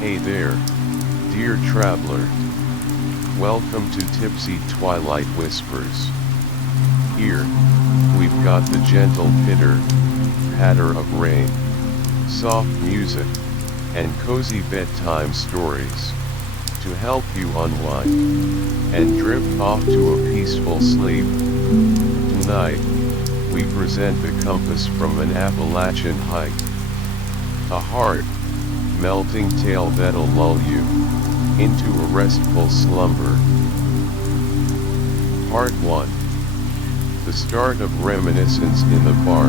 Hey there, dear traveler. Welcome to Tipsy Twilight Whispers. Here, we've got the gentle patter of rain, soft music, and cozy bedtime stories to help you unwind and drift off to a peaceful sleep. Tonight, we present the compass from an Appalachian hike. A heart-melting tale that'll lull you into a restful slumber. Part 1. The start of Reminiscence in the bar.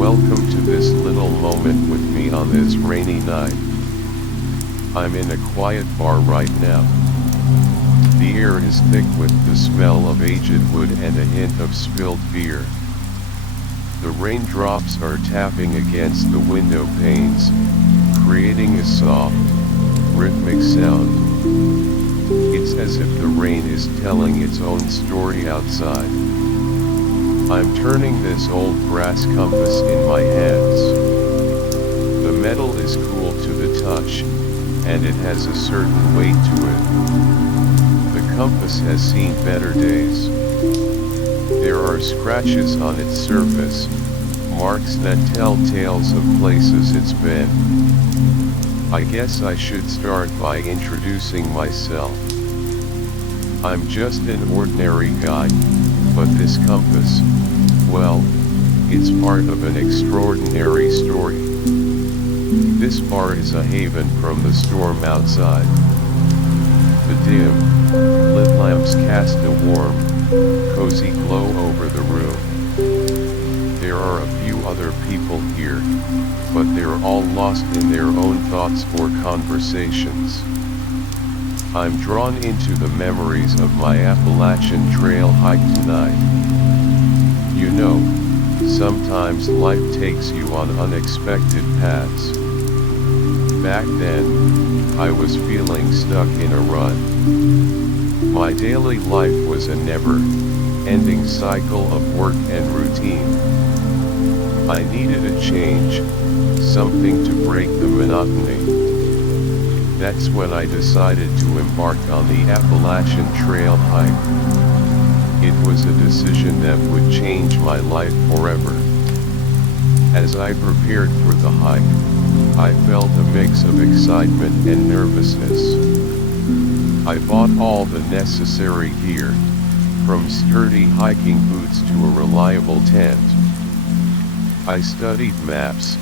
Welcome to this little moment with me on this rainy night. I'm in a quiet bar right now. The air is thick with the smell of aged wood and a hint of spilled beer. The raindrops are tapping against the window panes, creating a soft, rhythmic sound. It's as if the rain is telling its own story outside. I'm turning this old brass compass in my hands. The metal is cool to the touch, and it has a certain weight to it. The compass has seen better days. There are scratches on its surface, marks that tell tales of places it's been. I guess I should start by introducing myself. I'm just an ordinary guy, but this compass, well, it's part of an extraordinary story. This bar is a haven from the storm outside. The dim, lit lamps cast a warm, cozy glow over the room. There are a few other people here, but they're all lost in their own thoughts or conversations. I'm drawn into the memories of my Appalachian Trail hike tonight. You know, sometimes life takes you on unexpected paths. Back then, I was feeling stuck in a rut. My daily life was a never-ending cycle of work and routine. I needed a change, something to break the monotony. That's when I decided to embark on the Appalachian Trail hike. It was a decision that would change my life forever. As I prepared for the hike, I felt a mix of excitement and nervousness. I bought all the necessary gear, from sturdy hiking boots to a reliable tent. I studied maps,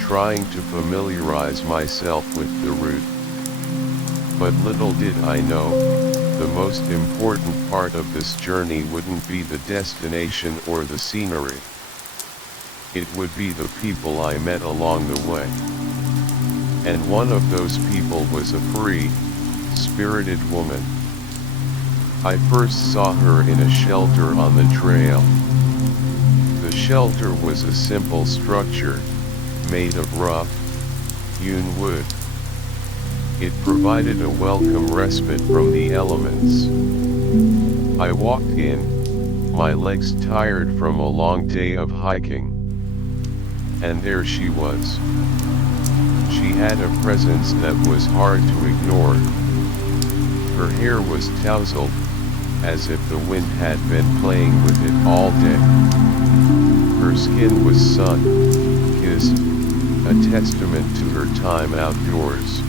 trying to familiarize myself with the route. But little did I know, the most important part of this journey wouldn't be the destination or the scenery. It would be the people I met along the way. And one of those people was a free, spirited woman. I first saw her in a shelter on the trail. The shelter was a simple structure, made of rough, hewn wood. It provided a welcome respite from the elements. I walked in, my legs tired from a long day of hiking. And there she was. She had a presence that was hard to ignore. Her hair was tousled, as if the wind had been playing with it all day. Her skin was sun-kissed, a testament to her time outdoors.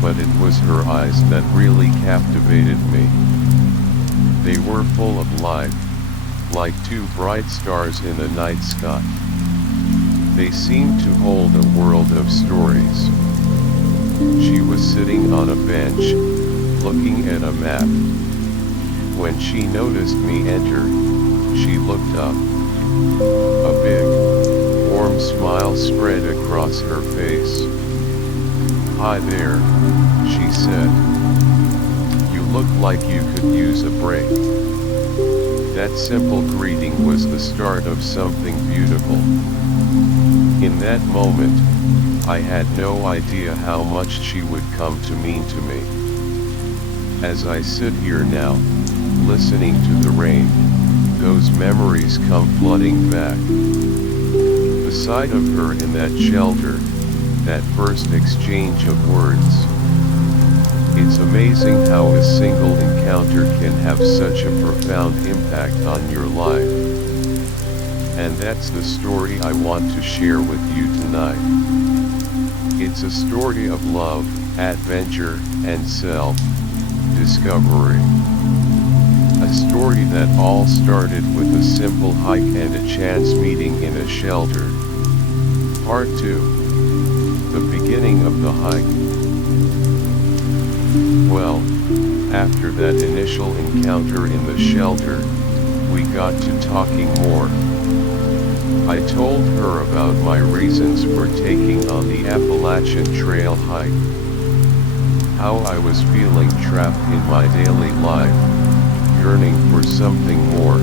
But it was her eyes that really captivated me. They were full of life, like two bright stars in the night sky. They seemed to hold a world of stories. She was sitting on a bench, looking at a map. When she noticed me enter, she looked up. A big, warm smile spread across her face. "Hi there," she said. "You look like you could use a break." That simple greeting was the start of something beautiful. In that moment, I had no idea how much she would come to mean to me. As I sit here now, listening to the rain, those memories come flooding back. The sight of her in that shelter, that first exchange of words. It's amazing how a single encounter can have such a profound impact on your life. And that's the story I want to share with you tonight. It's a story of love, adventure, and self-discovery. A story that all started with a simple hike and a chance meeting in a shelter. Part 2. The beginning of the hike. Well, after that initial encounter in the shelter, we got to talking more. I told her about my reasons for taking on the Appalachian Trail hike. How I was feeling trapped in my daily life, yearning for something more.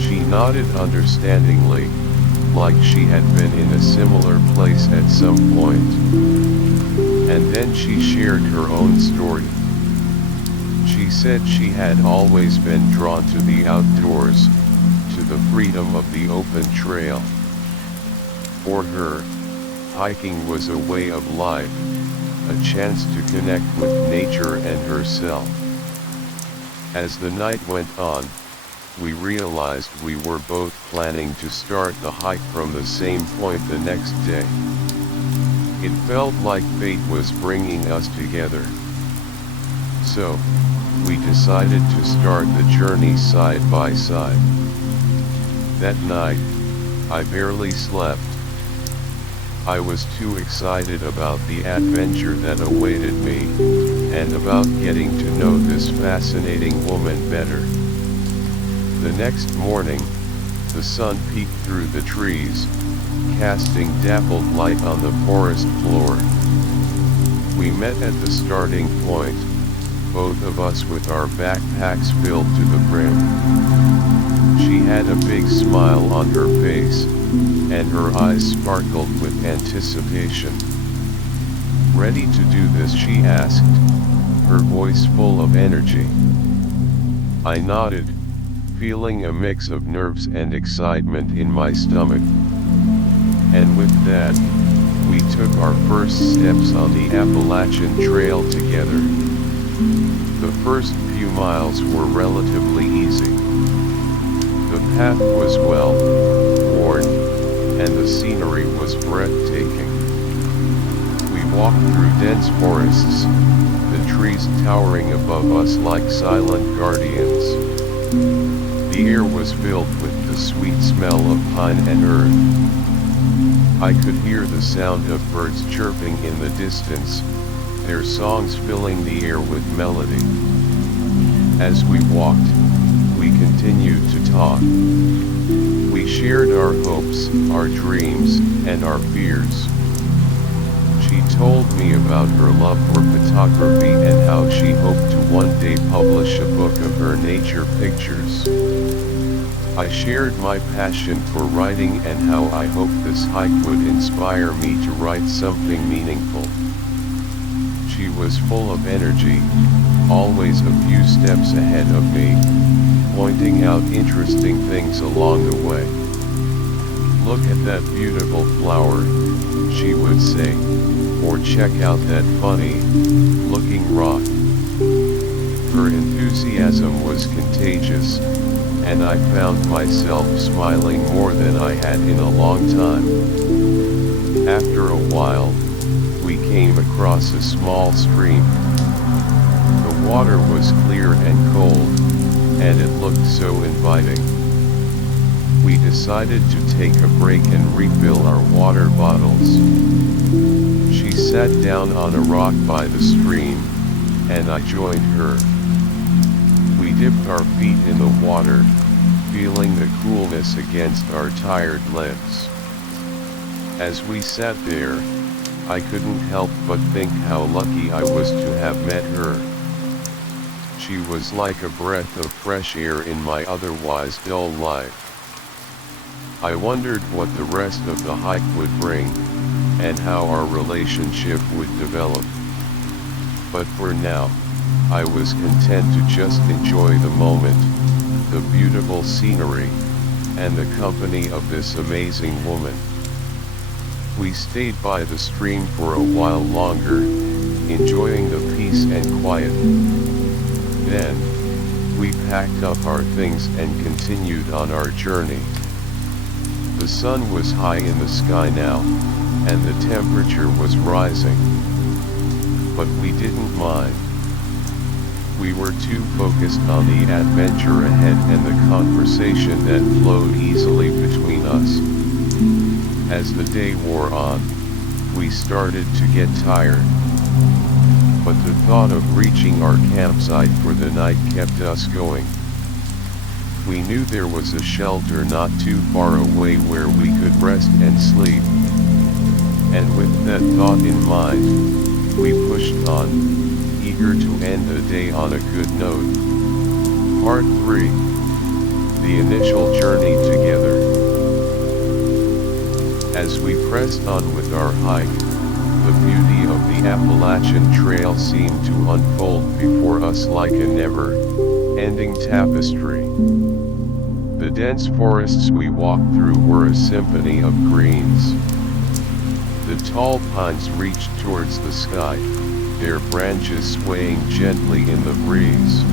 She nodded understandingly, like she had been in a similar place at some point. And then she shared her own story. She said she had always been drawn to the outdoors, to the freedom of the open trail. For her, hiking was a way of life, a chance to connect with nature and herself. As the night went on, we realized we were both planning to start the hike from the same point the next day. It felt like fate was bringing us together. So, we decided to start the journey side by side. That night, I barely slept. I was too excited about the adventure that awaited me, and about getting to know this fascinating woman better. The next morning, the sun peeked through the trees, casting dappled light on the forest floor. We met at the starting point, both of us with our backpacks filled to the brim. She had a big smile on her face, and her eyes sparkled with anticipation. "Ready to do this?" she asked, her voice full of energy. I nodded, feeling a mix of nerves and excitement in my stomach. And with that, we took our first steps on the Appalachian Trail together. The first few miles were relatively easy. The path was well worn, and the scenery was breathtaking. We walked through dense forests, the trees towering above us like silent guardians. The air was filled with the sweet smell of pine and earth. I could hear the sound of birds chirping in the distance, their songs filling the air with melody. As we walked, we continued to talk. We shared our hopes, our dreams, and our fears. She told me about her love for photography and how she hoped to one day publish a book of her nature pictures. I shared my passion for writing and how I hoped this hike would inspire me to write something meaningful. She was full of energy, always a few steps ahead of me, pointing out interesting things along the way. "Look at that beautiful flower," she would say, or "check out that funny-looking rock." Her enthusiasm was contagious, and I found myself smiling more than I had in a long time. After a while, we came across a small stream. The water was clear and cold, and it looked so inviting. We decided to take a break and refill our water bottles. She sat down on a rock by the stream, and I joined her. We dipped our feet in the water, feeling the coolness against our tired legs. As we sat there, I couldn't help but think how lucky I was to have met her. She was like a breath of fresh air in my otherwise dull life. I wondered what the rest of the hike would bring, and how our relationship would develop. But for now, I was content to just enjoy the moment, the beautiful scenery, and the company of this amazing woman. We stayed by the stream for a while longer, enjoying the peace and quiet. Then, we packed up our things and continued on our journey. The sun was high in the sky now, and the temperature was rising. But we didn't mind. We were too focused on the adventure ahead and the conversation that flowed easily between us. As the day wore on, we started to get tired. But the thought of reaching our campsite for the night kept us going. We knew there was a shelter not too far away where we could rest and sleep. And with that thought in mind, we pushed on, eager to end the day on a good note. Part 3. The initial journey together. As we pressed on with our hike, the beauty of the Appalachian Trail seemed to unfold before us like a never-ending tapestry. The dense forests we walked through were a symphony of greens. The tall pines reached towards the sky, their branches swaying gently in the breeze.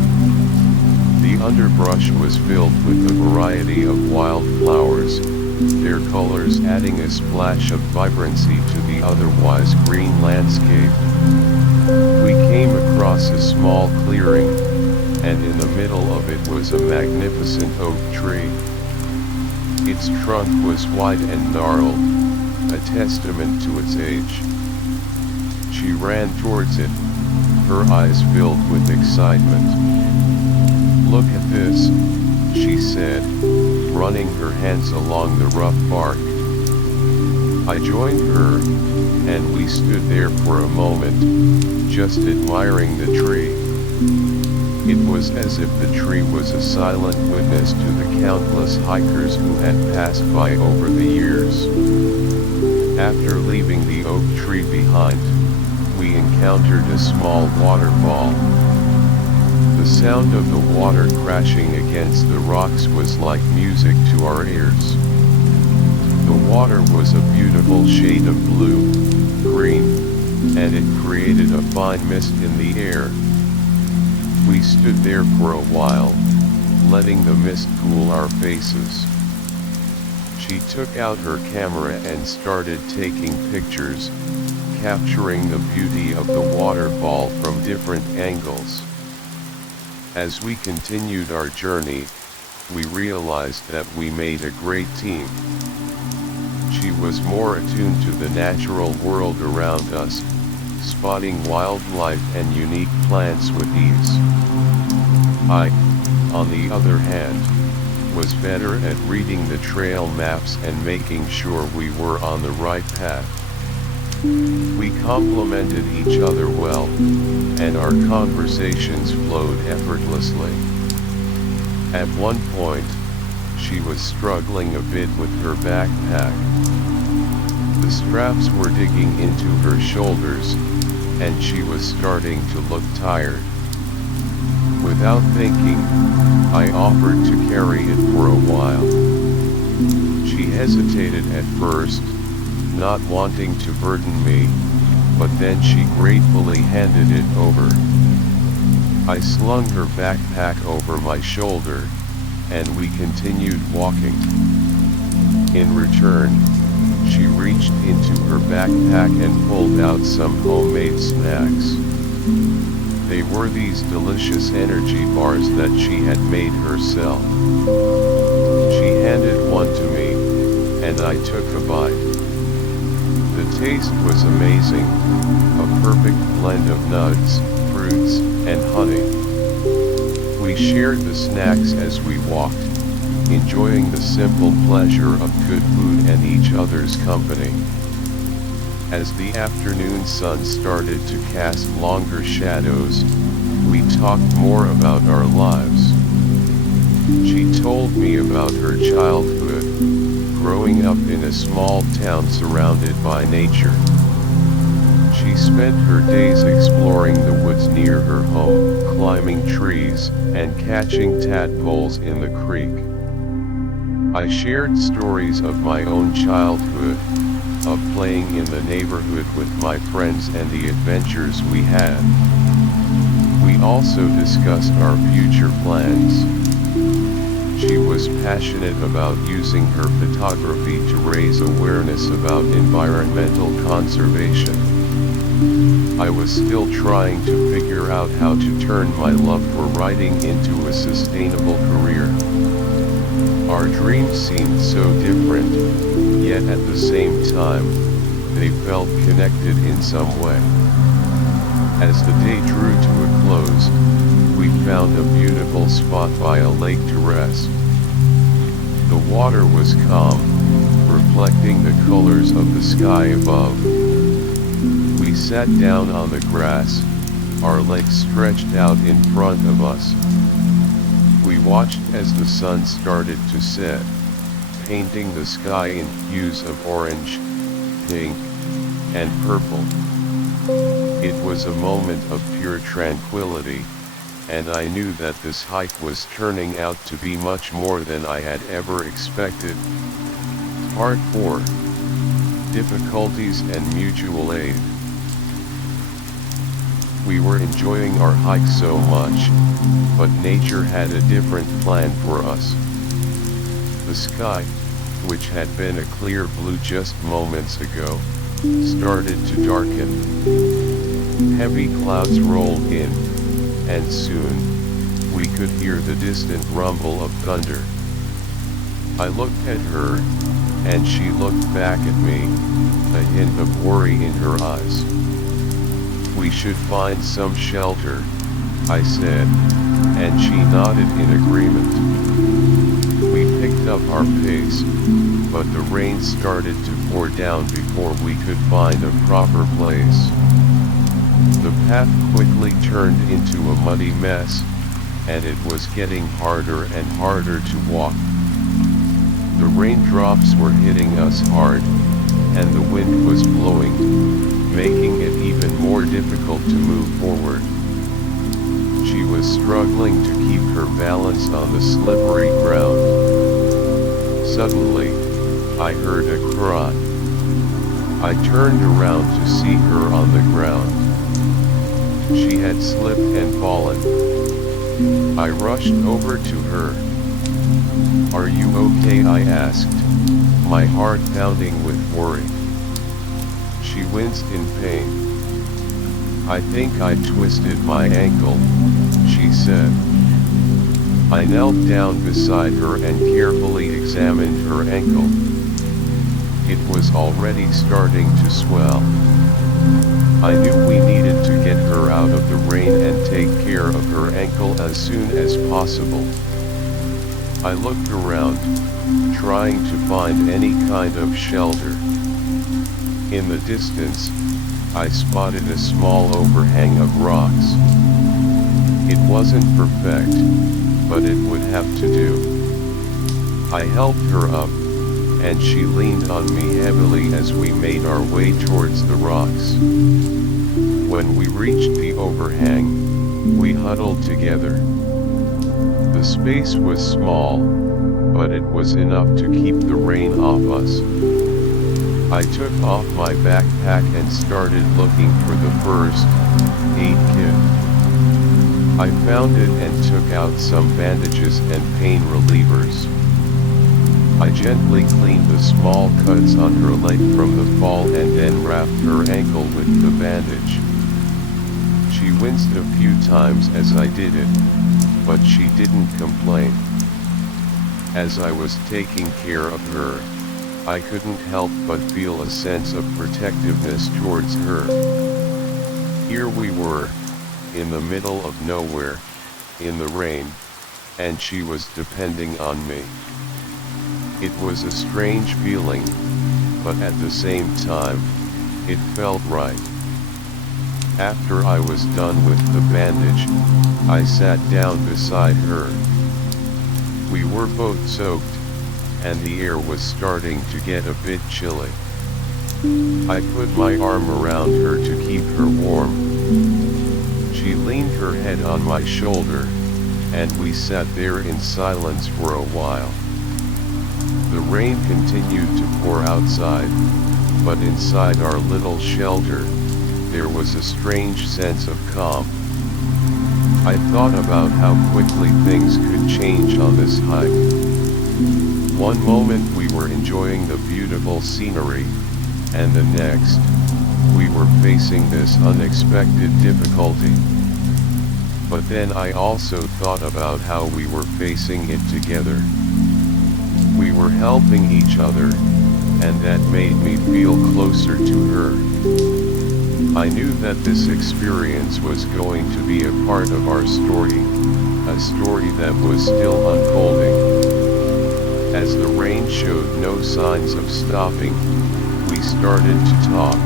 The underbrush was filled with a variety of wildflowers, their colors adding a splash of vibrancy to the otherwise green landscape. We came across a small clearing, and in the middle of it was a magnificent oak tree. Its trunk was wide and gnarled, a testament to its age. She ran towards it, her eyes filled with excitement. "Look at this," she said, running her hands along the rough bark. I joined her, and we stood there for a moment, just admiring the tree. It was as if the tree was a silent witness to the countless hikers who had passed by over the years. After leaving the oak tree behind, we encountered a small waterfall. The sound of the water crashing against the rocks was like music to our ears. The water was a beautiful shade of blue, green, and it created a fine mist in the air. We stood there for a while, letting the mist cool our faces. She took out her camera and started taking pictures, capturing the beauty of the waterfall from different angles. As we continued our journey, we realized that we made a great team. She was more attuned to the natural world around us, spotting wildlife and unique plants with ease. I, on the other hand, was better at reading the trail maps and making sure we were on the right path. We complemented each other well, and our conversations flowed effortlessly. At one point, she was struggling a bit with her backpack. The straps were digging into her shoulders, and she was starting to look tired. Without thinking, I offered to carry it for a while. She hesitated at first, not wanting to burden me, but then she gratefully handed it over. I slung her backpack over my shoulder, and we continued walking. In return, she reached into her backpack and pulled out some homemade snacks. They were these delicious energy bars that she had made herself. She handed one to me, and I took a bite. The taste was amazing, a perfect blend of nuts, fruits, and honey. We shared the snacks as we walked, enjoying the simple pleasure of good food and each other's company. As the afternoon sun started to cast longer shadows, we talked more about our lives. She told me about her childhood, growing up in a small town surrounded by nature. She spent her days exploring the woods near her home, climbing trees, and catching tadpoles in the creek. I shared stories of my own childhood, of playing in the neighborhood with my friends and the adventures we had. We also discussed our future plans. She was passionate about using her photography to raise awareness about environmental conservation. I was still trying to figure out how to turn my love for writing into a sustainable career. Our dreams seemed so different, yet at the same time, they felt connected in some way. As the day drew to a close, we found a beautiful spot by a lake to rest. The water was calm, reflecting the colors of the sky above. We sat down on the grass, our legs stretched out in front of us. We watched as the sun started to set, painting the sky in hues of orange, pink, and purple. It was a moment of pure tranquility, and I knew that this hike was turning out to be much more than I had ever expected. Part 4. Difficulties and Mutual Aid. We were enjoying our hike so much, but nature had a different plan for us. The sky, which had been a clear blue just moments ago, started to darken. Heavy clouds rolled in, and soon, we could hear the distant rumble of thunder. I looked at her, and she looked back at me, a hint of worry in her eyes. "We should find some shelter," I said, and she nodded in agreement. We picked up our pace, but the rain started to pour down before we could find a proper place. The path quickly turned into a muddy mess, and it was getting harder and harder to walk. The raindrops were hitting us hard, and the wind was blowing, making it even more difficult to move forward. She was struggling to keep her balance on the slippery ground. Suddenly, I heard a cry. I turned around to see her on the ground. She had slipped and fallen. I rushed over to her. "Are you okay?" I asked, my heart pounding with worry. She winced in pain. "I think I twisted my ankle," she said. I knelt down beside her and carefully examined her ankle. It was already starting to swell. I knew we needed to get her out of the rain and take care of her ankle as soon as possible. I looked around, trying to find any kind of shelter. In the distance, I spotted a small overhang of rocks. It wasn't perfect, but it would have to do. I helped her up, and she leaned on me heavily as we made our way towards the rocks. When we reached the overhang, we huddled together. The space was small, but it was enough to keep the rain off us. I took off my backpack and started looking for the first aid kit. I found it and took out some bandages and pain relievers. I gently cleaned the small cuts on her leg from the fall and then wrapped her ankle with the bandage. She winced a few times as I did it, but she didn't complain. As I was taking care of her, I couldn't help but feel a sense of protectiveness towards her. Here we were, in the middle of nowhere, in the rain, and she was depending on me. It was a strange feeling, but at the same time, it felt right. After I was done with the bandage, I sat down beside her. We were both soaked, and the air was starting to get a bit chilly. I put my arm around her to keep her warm. She leaned her head on my shoulder, and we sat there in silence for a while. The rain continued to pour outside, but inside our little shelter, there was a strange sense of calm. I thought about how quickly things could change on this hike. One moment we were enjoying the beautiful scenery, and the next, we were facing this unexpected difficulty. But then I also thought about how we were facing it together. We were helping each other, and that made me feel closer to her. I knew that this experience was going to be a part of our story, a story that was still unfolding. As the rain showed no signs of stopping, we started to talk.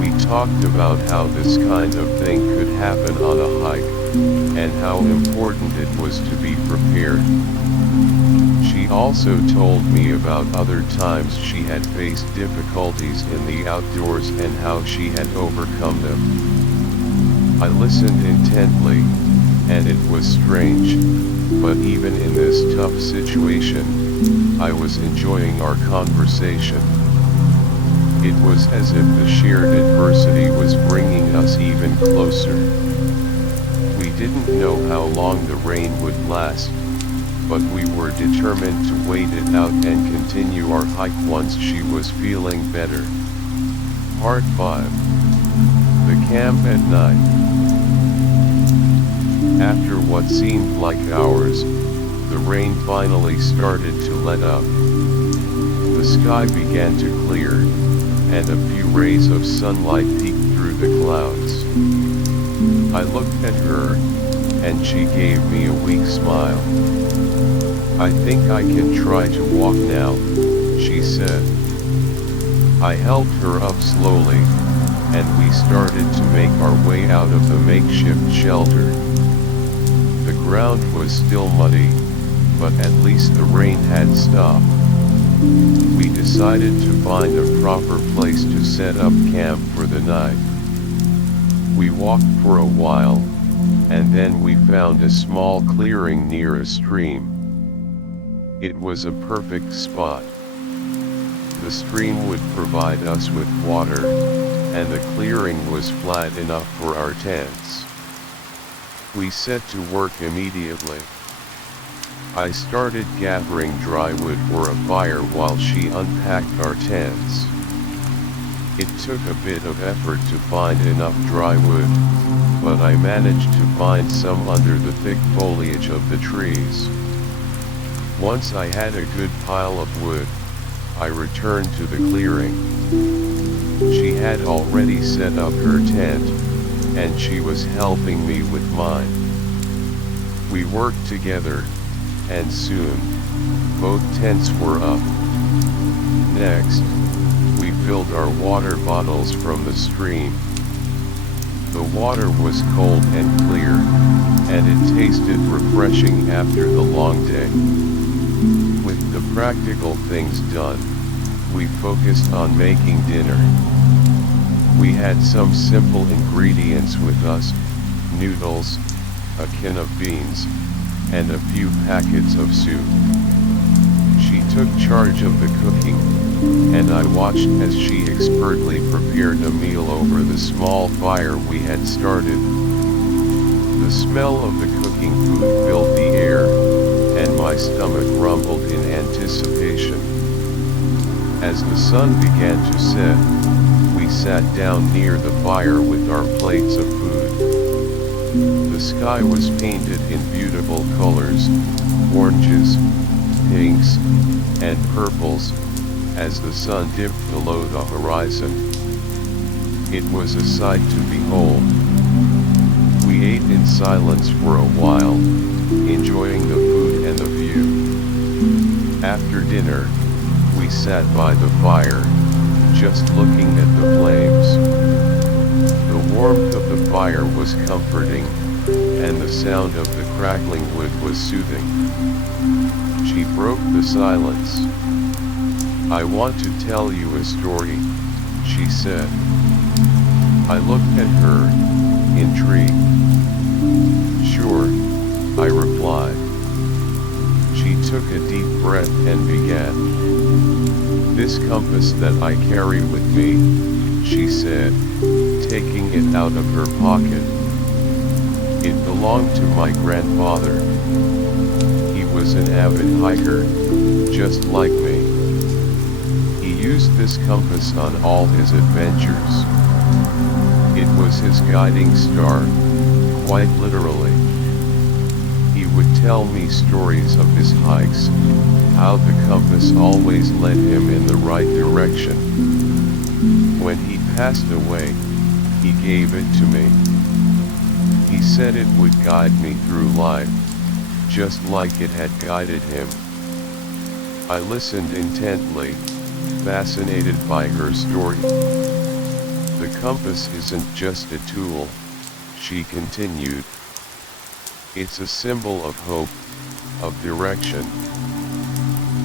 We talked about how this kind of thing could happen on a hike, and how important it was to be prepared. She also told me about other times she had faced difficulties in the outdoors and how she had overcome them. I listened intently, and it was strange, but even in this tough situation, I was enjoying our conversation. It was as if the shared adversity was bringing us even closer. We didn't know how long the rain would last, but we were determined to wait it out and continue our hike once she was feeling better. Part 5. The Camp at Night. After what seemed like hours, the rain finally started to let up. The sky began to clear, and a few rays of sunlight peeked through the clouds. I looked at her, and she gave me a weak smile. "I think I can try to walk now," she said. I helped her up slowly, and we started to make our way out of the makeshift shelter. The ground was still muddy, but at least the rain had stopped. We decided to find a proper place to set up camp for the night. We walked for a while, and then we found a small clearing near a stream. It was a perfect spot. The stream would provide us with water, and the clearing was flat enough for our tents. We set to work immediately. I started gathering dry wood for a fire while she unpacked our tents. It took a bit of effort to find enough dry wood, but I managed to find some under the thick foliage of the trees. Once I had a good pile of wood, I returned to the clearing. She had already set up her tent, and she was helping me with mine. We worked together, and soon, both tents were up. Next, we filled our water bottles from the stream. The water was cold and clear, and it tasted refreshing after the long day. With the practical things done, we focused on making dinner. We had some simple ingredients with us: noodles, a can of beans, and a few packets of soup. She took charge of the cooking, and I watched as she expertly prepared a meal over the small fire we had started. The smell of the cooking food filled the air, and my stomach rumbled in anticipation. As the sun began to set, we sat down near the fire with our plates of food. The sky was painted in beautiful colors: oranges, pinks, and purples, as the sun dipped below the horizon. It was a sight to behold. We ate in silence for a while, enjoying the food and the view. After dinner, we sat by the fire, just looking at the flames. The warmth of the fire was comforting, and the sound of the crackling wood was soothing. She broke the silence. "I want to tell you a story," she said. I looked at her, intrigued. "Sure," I replied. She took a deep breath and began. "This compass that I carry with me," she said, taking it out of her pocket. "It belonged to my grandfather. He was an avid hiker, just like me. He used this compass on all his adventures. It was his guiding star, quite literally. He would tell me stories of his hikes, how the compass always led him in the right direction. When he passed away, he gave it to me. He said it would guide me through life, just like it had guided him." I listened intently, fascinated by her story. "The compass isn't just a tool," she continued. "It's a symbol of hope, of direction.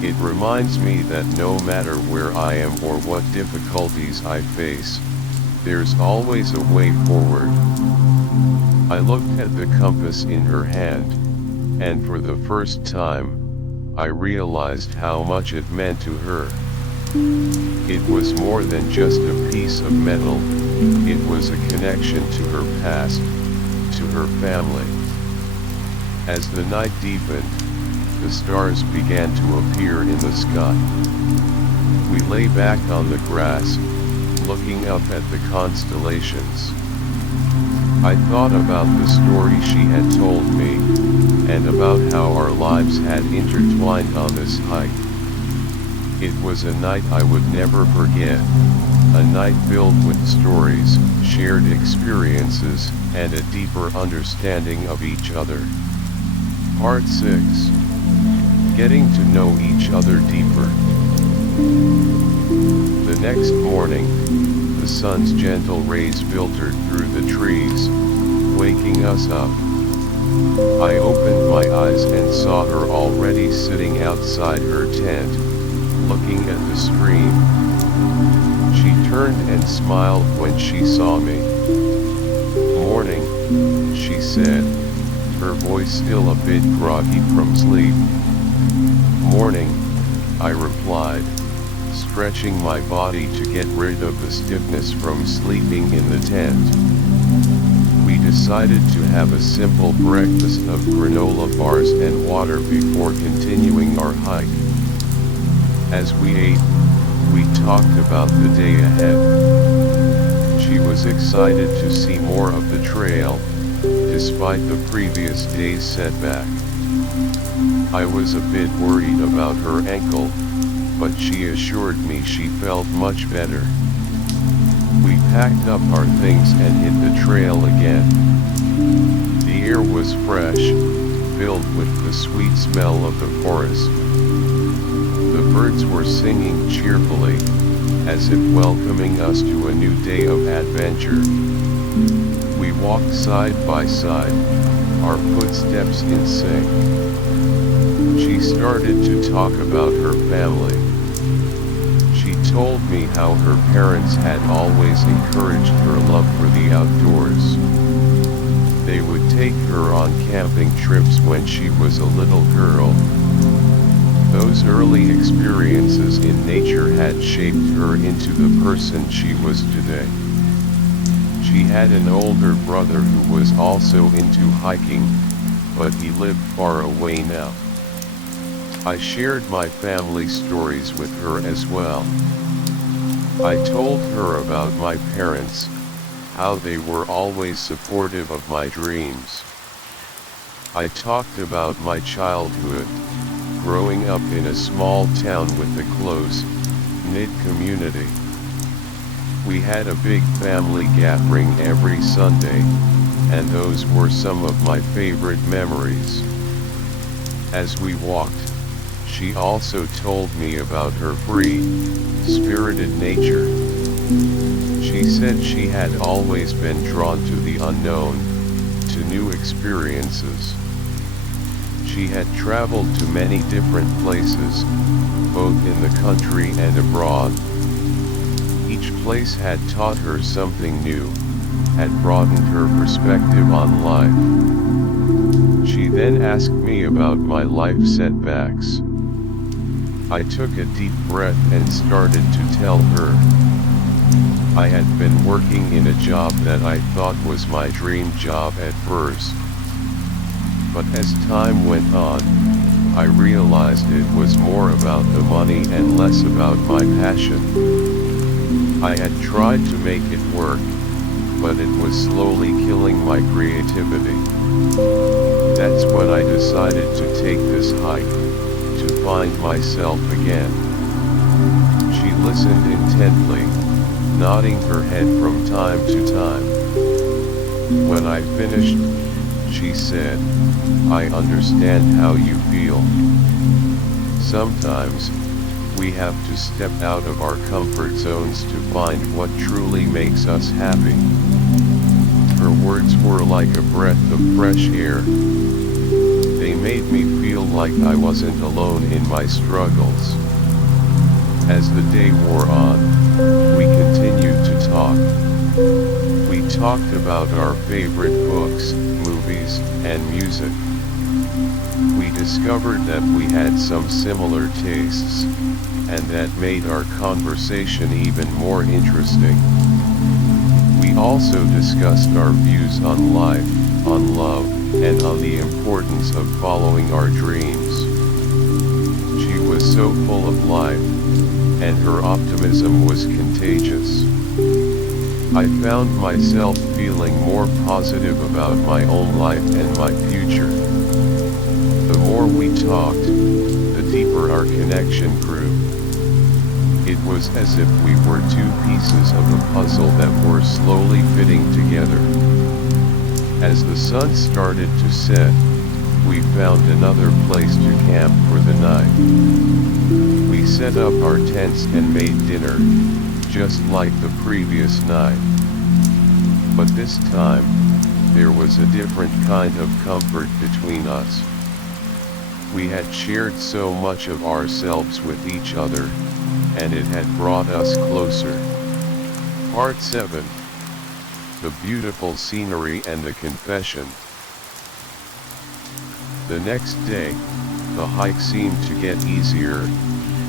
It reminds me that no matter where I am or what difficulties I face, there's always a way forward." I looked at the compass in her hand, and for the first time, I realized how much it meant to her. It was more than just a piece of metal, it was a connection to her past, to her family. As the night deepened, the stars began to appear in the sky. We lay back on the grass, looking up at the constellations. I thought about the story she had told me, and about how our lives had intertwined on this hike. It was a night I would never forget, a night filled with stories, shared experiences, and a deeper understanding of each other. Part 6. Getting to know each other deeper. The next morning, the sun's gentle rays filtered through the trees, waking us up. I opened my eyes and saw her already sitting outside her tent, looking at the stream. She turned and smiled when she saw me. "Morning," she said, her voice still a bit groggy from sleep. "Morning," I replied, stretching my body to get rid of the stiffness from sleeping in the tent. We decided to have a simple breakfast of granola bars and water before continuing our hike. As we ate, we talked about the day ahead. She was excited to see more of the trail, despite the previous day's setback. I was a bit worried about her ankle, but she assured me she felt much better. We packed up our things and hit the trail again. The air was fresh, filled with the sweet smell of the forest. The birds were singing cheerfully, as if welcoming us to a new day of adventure. We walked side by side, our footsteps in sync. She started to talk about her family. She told me how her parents had always encouraged her love for the outdoors. They would take her on camping trips when she was a little girl. Those early experiences in nature had shaped her into the person she was today. She had an older brother who was also into hiking, but he lived far away now. I shared my family stories with her as well. I told her about my parents, how they were always supportive of my dreams. I talked about my childhood, growing up in a small town with a close, knit community. We had a big family gathering every Sunday, and those were some of my favorite memories. As we walked, she also told me about her free, spirited nature. She said she had always been drawn to the unknown, to new experiences. She had traveled to many different places, both in the country and abroad. Each place had taught her something new, had broadened her perspective on life. She then asked me about my life setbacks. I took a deep breath and started to tell her. I had been working in a job that I thought was my dream job at first. But as time went on, I realized it was more about the money and less about my passion. I had tried to make it work, but it was slowly killing my creativity. That's when I decided to take this hike, to find myself again. She listened intently, nodding her head from time to time. When I finished, she said, "I understand how you feel. Sometimes, we have to step out of our comfort zones to find what truly makes us happy." Her words were like a breath of fresh air. They made me feel like I wasn't alone in my struggles. As the day wore on, we continued to talk. We talked about our favorite books, movies, and music. We discovered that we had some similar tastes, and that made our conversation even more interesting. We also discussed our views on life, on love, and on the importance of following our dreams. She was so full of life, and her optimism was contagious. I found myself feeling more positive about my own life and my future. The more we talked, the deeper our connection grew. It was as if we were two pieces of a puzzle that were slowly fitting together. As the sun started to set, we found another place to camp for the night. We set up our tents and made dinner, just like the previous night. But this time, there was a different kind of comfort between us. We had shared so much of ourselves with each other, and it had brought us closer. Part 7. The beautiful scenery and the confession. The next day, the hike seemed to get easier,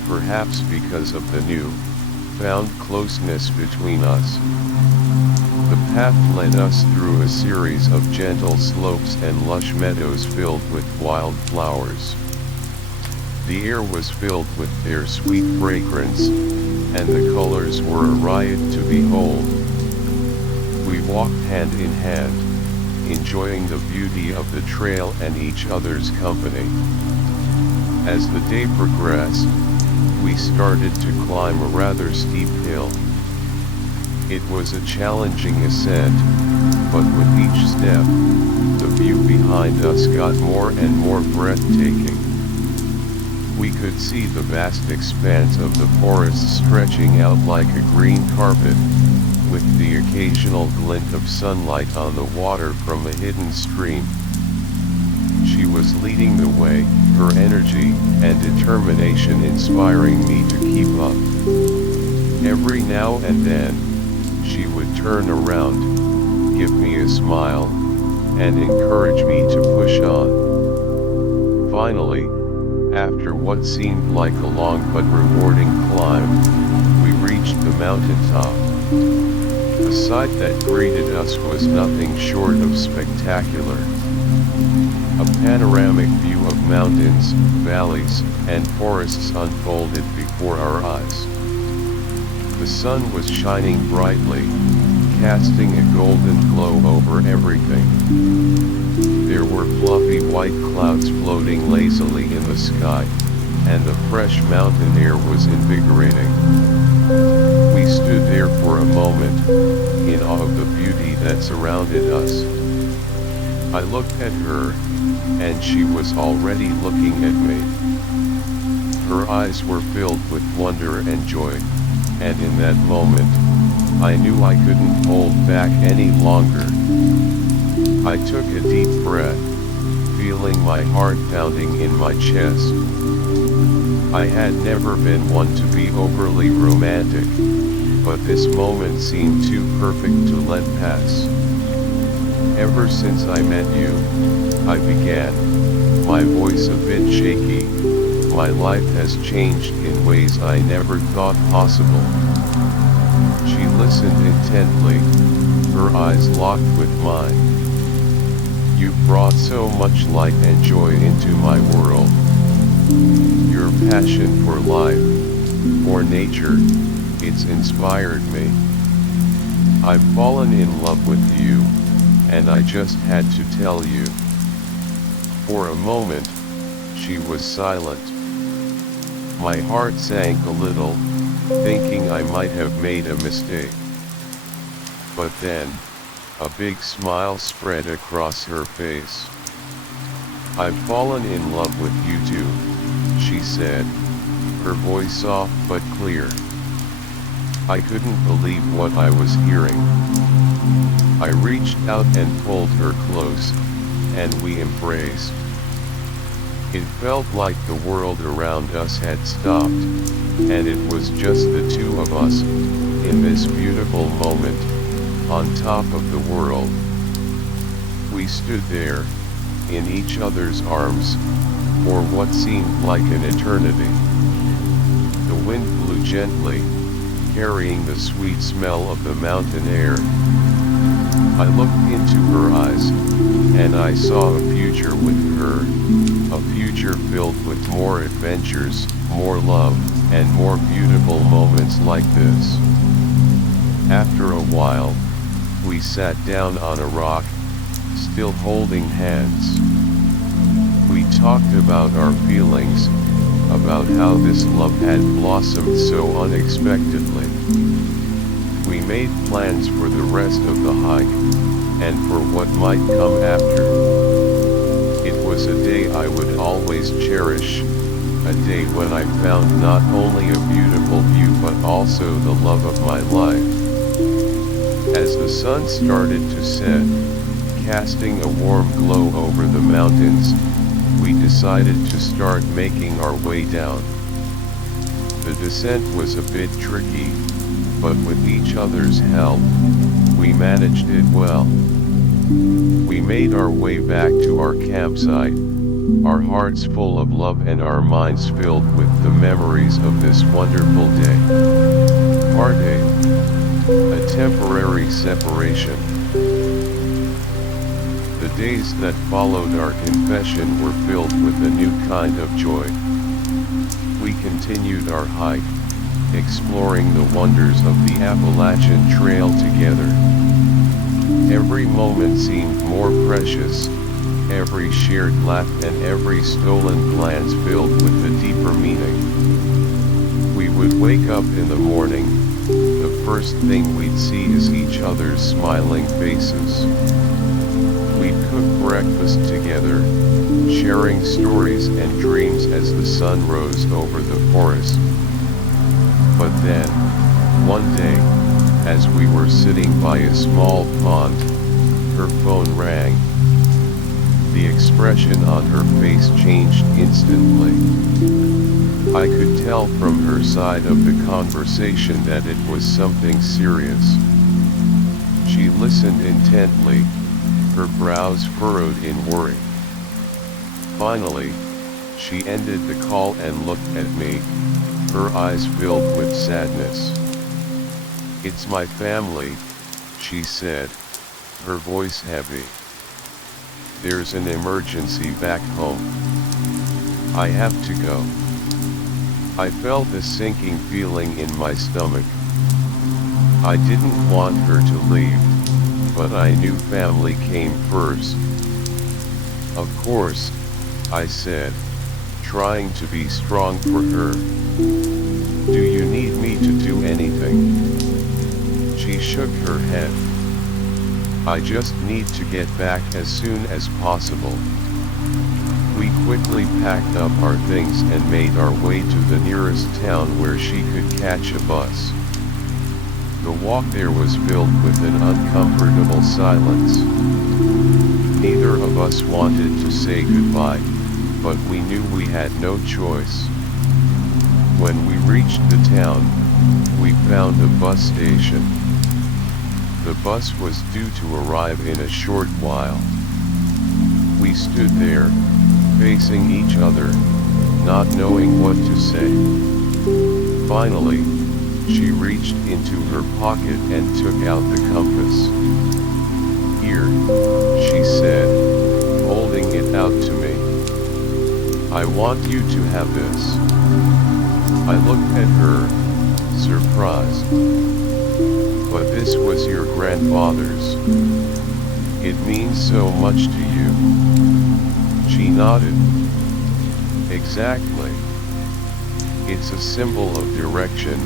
perhaps because of the new-found closeness between us. The path led us through a series of gentle slopes and lush meadows filled with wild flowers. The air was filled with their sweet fragrance, and the colors were a riot to behold. We walked hand in hand, enjoying the beauty of the trail and each other's company. As the day progressed, we started to climb a rather steep hill. It was a challenging ascent, but with each step, the view behind us got more and more breathtaking. We could see the vast expanse of the forest stretching out like a green carpet, with the occasional glint of sunlight on the water from a hidden stream. She was leading the way, her energy and determination inspiring me to keep up. Every now and then, she would turn around, give me a smile, and encourage me to push on. Finally, after what seemed like a long but rewarding climb, we reached the mountaintop. The sight that greeted us was nothing short of spectacular. A panoramic view of mountains, valleys, and forests unfolded before our eyes. The sun was shining brightly, casting a golden glow over everything. There were fluffy white clouds floating lazily in the sky, and the fresh mountain air was invigorating. We stood there for a moment, in awe of the beauty that surrounded us. I looked at her, and she was already looking at me. Her eyes were filled with wonder and joy, and in that moment, I knew I couldn't hold back any longer. I took a deep breath, feeling my heart pounding in my chest. I had never been one to be overly romantic, but this moment seemed too perfect to let pass. Ever since I met you, I began, my voice a bit shaky, My life has changed in ways I never thought possible. She listened intently, her eyes locked with mine. You brought so much light and joy into my world. Your passion for life, for nature, it's inspired me. I've fallen in love with you, and I just had to tell you. For a moment, she was silent. My heart sank a little, thinking I might have made a mistake. But then, a big smile spread across her face. I've fallen in love with you too, she said, her voice soft but clear. I couldn't believe what I was hearing. I reached out and pulled her close, and we embraced. It felt like the world around us had stopped, and it was just the two of us, in this beautiful moment, on top of the world. We stood there, in each other's arms, for what seemed like an eternity. The wind blew gently, carrying the sweet smell of the mountain air. I looked into her eyes, and I saw a future with her, a future filled with more adventures, more love, and more beautiful moments like this. After a while, we sat down on a rock, still holding hands. We talked about our feelings, about how this love had blossomed so unexpectedly. We made plans for the rest of the hike, and for what might come after. It was a day I would always cherish, a day when I found not only a beautiful view but also the love of my life. As the sun started to set, casting a warm glow over the mountains, we decided to start making our way down. The descent was a bit tricky, but with each other's help, we managed it well. We made our way back to our campsite, our hearts full of love and our minds filled with the memories of this wonderful day. Heartache, a temporary separation. The days that followed our confession were filled with a new kind of joy. We continued our hike, exploring the wonders of the Appalachian Trail together. Every moment seemed more precious, every shared laugh and every stolen glance filled with a deeper meaning. We would wake up in the morning, the first thing we'd see is each other's smiling faces. We'd cook breakfast together, sharing stories and dreams as the sun rose over the forest. But then, one day, as we were sitting by a small pond, her phone rang. The expression on her face changed instantly. I could tell from her side of the conversation that it was something serious. She listened intently, her brows furrowed in worry. Finally, she ended the call and looked at me, her eyes filled with sadness. "It's my family," she said, her voice heavy. "There's an emergency back home. I have to go." I felt a sinking feeling in my stomach. I didn't want her to leave, but I knew family came first. "Of course," I said, trying to be strong for her. "Do you need me to do anything?" She shook her head. "I just need to get back as soon as possible." We quickly packed up our things and made our way to the nearest town where she could catch a bus. The walk there was filled with an uncomfortable silence. Neither of us wanted to say goodbye, but we knew we had no choice. When we reached the town, we found a bus station. The bus was due to arrive in a short while. We stood there, facing each other, not knowing what to say. Finally, she reached into her pocket and took out the compass. "Here," she said, holding it out to me. "I want you to have this." I looked at her, surprised. "But this was your grandfather's. It means so much to you." She nodded. "Exactly. It's a symbol of direction,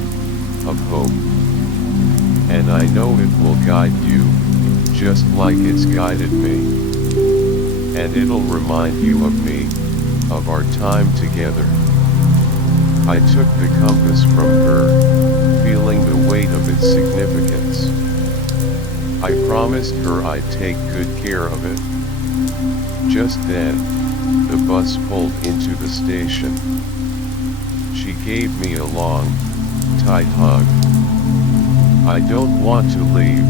of hope. And I know it will guide you, just like it's guided me. And it'll remind you of me, of our time together." I took the compass from her, feeling the weight of its significance. I promised her I'd take good care of it. Just then, the bus pulled into the station. She gave me a long, tight hug. "I don't want to leave,"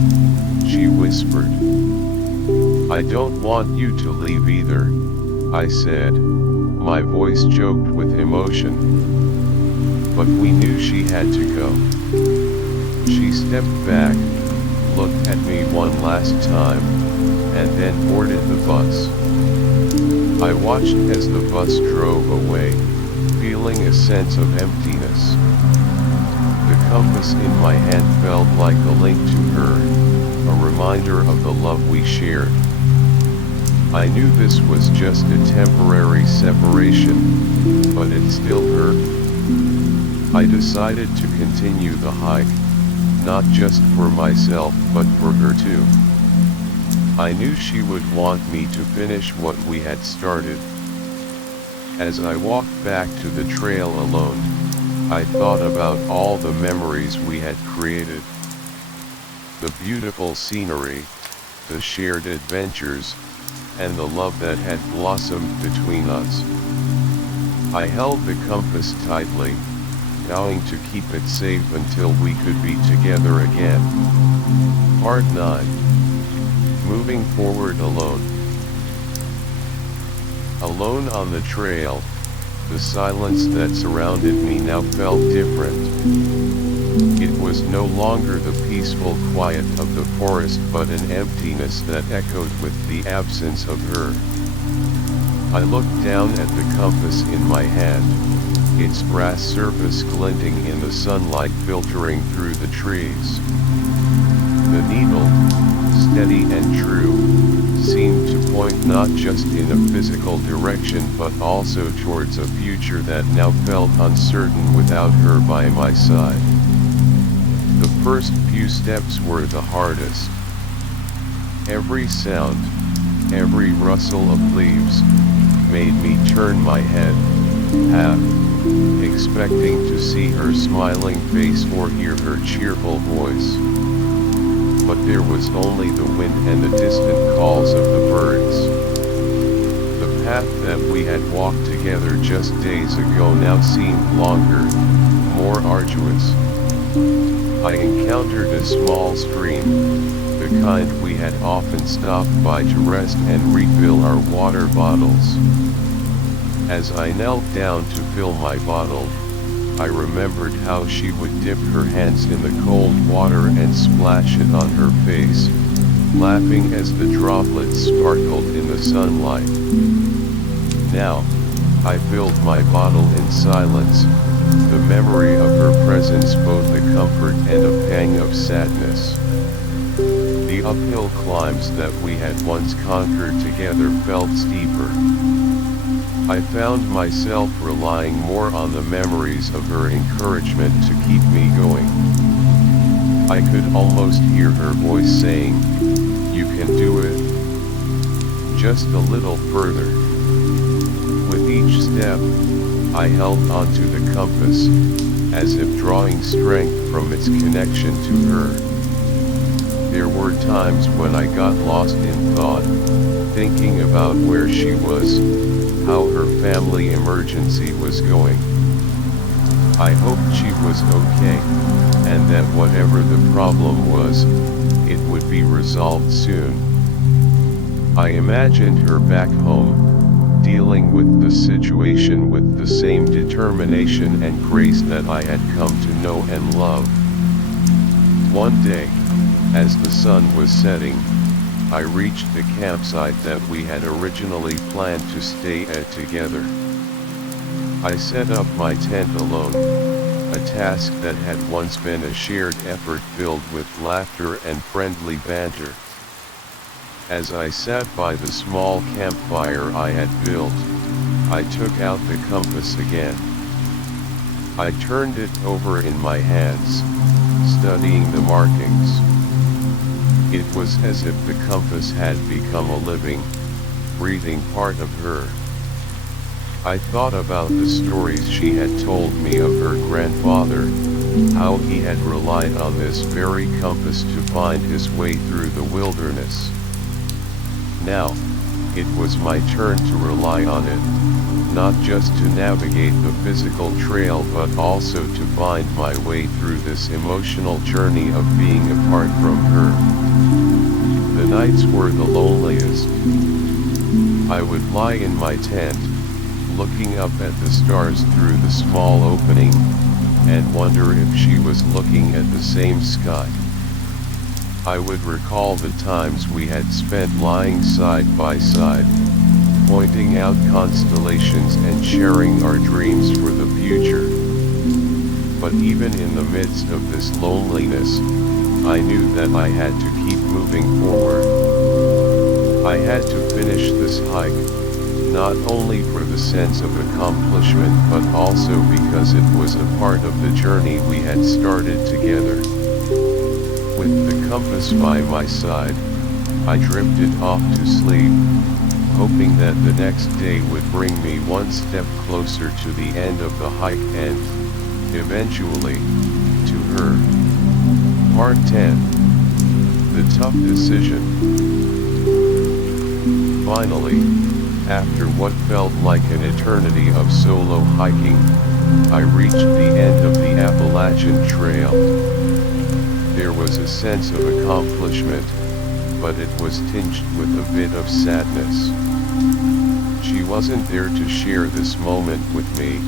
she whispered. "I don't want you to leave either," I said, my voice choked with emotion. But we knew she had to go. She stepped back, looked at me one last time, and then boarded the bus. I watched as the bus drove away, feeling a sense of emptiness. The compass in my hand felt like a link to her, a reminder of the love we shared. I knew this was just a temporary separation, but it still hurt. I decided to continue the hike, not just for myself but for her too. I knew she would want me to finish what we had started. As I walked back to the trail alone, I thought about all the memories we had created. The beautiful scenery, the shared adventures, and the love that had blossomed between us. I held the compass tightly, vowing to keep it safe until we could be together again. Part 9. Moving forward alone. Alone on the trail, the silence that surrounded me now felt different. It was no longer the peaceful quiet of the forest but an emptiness that echoed with the absence of her. I looked down at the compass in my hand, its brass surface glinting in the sunlight filtering through the trees. The needle, steady and true, seemed to point not just in a physical direction but also towards a future that now felt uncertain without her by my side. The first few steps were the hardest. Every sound, every rustle of leaves, made me turn my head, half expecting to see her smiling face or hear her cheerful voice. But there was only the wind and the distant calls of the birds. The path that we had walked together just days ago now seemed longer, more arduous. I encountered a small stream, the kind we had often stopped by to rest and refill our water bottles. As I knelt down to fill my bottle, I remembered how she would dip her hands in the cold water and splash it on her face, laughing as the droplets sparkled in the sunlight. Now, I filled my bottle in silence, the memory of her presence both a comfort and a pang of sadness. The uphill climbs that we had once conquered together felt steeper. I found myself relying more on the memories of her encouragement to keep me going. I could almost hear her voice saying, "You can do it. Just a little further." With each step, I held onto the compass, as if drawing strength from its connection to her. There were times when I got lost in thought, thinking about where she was, how her family emergency was going. I hoped she was okay, and that whatever the problem was, it would be resolved soon. I imagined her back home, dealing with the situation with the same determination and grace that I had come to know and love. One day, as the sun was setting, I reached the campsite that we had originally planned to stay at together. I set up my tent alone, a task that had once been a shared effort filled with laughter and friendly banter. As I sat by the small campfire I had built, I took out the compass again. I turned it over in my hands, studying the markings. It was as if the compass had become a living, breathing part of her. I thought about the stories she had told me of her grandfather, how he had relied on this very compass to find his way through the wilderness. Now, it was my turn to rely on it, not just to navigate the physical trail but also to find my way through this emotional journey of being apart from her. The nights were the loneliest. I would lie in my tent, looking up at the stars through the small opening, and wonder if she was looking at the same sky. I would recall the times we had spent lying side by side, pointing out constellations and sharing our dreams for the future. But even in the midst of this loneliness, I knew that I had to keep moving forward. I had to finish this hike, not only for the sense of accomplishment but also because it was a part of the journey we had started together. With the compass by my side, I drifted off to sleep, hoping that the next day would bring me one step closer to the end of the hike and, eventually, to her. Part 10. The Tough Decision. Finally, after what felt like an eternity of solo hiking, I reached the end of the Appalachian Trail. There was a sense of accomplishment, but it was tinged with a bit of sadness. She wasn't there to share this moment with me,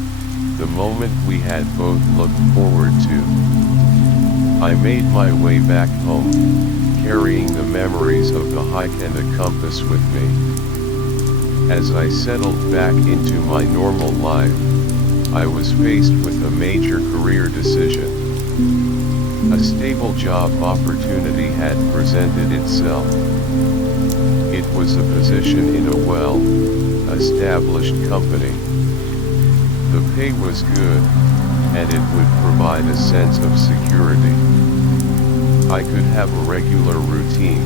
the moment we had both looked forward to. I made my way back home, carrying the memories of the hike and the compass with me. As I settled back into my normal life, I was faced with a major career decision. A stable job opportunity had presented itself. It was a position in a well-established company. The pay was good, and it would provide a sense of security. I could have a regular routine,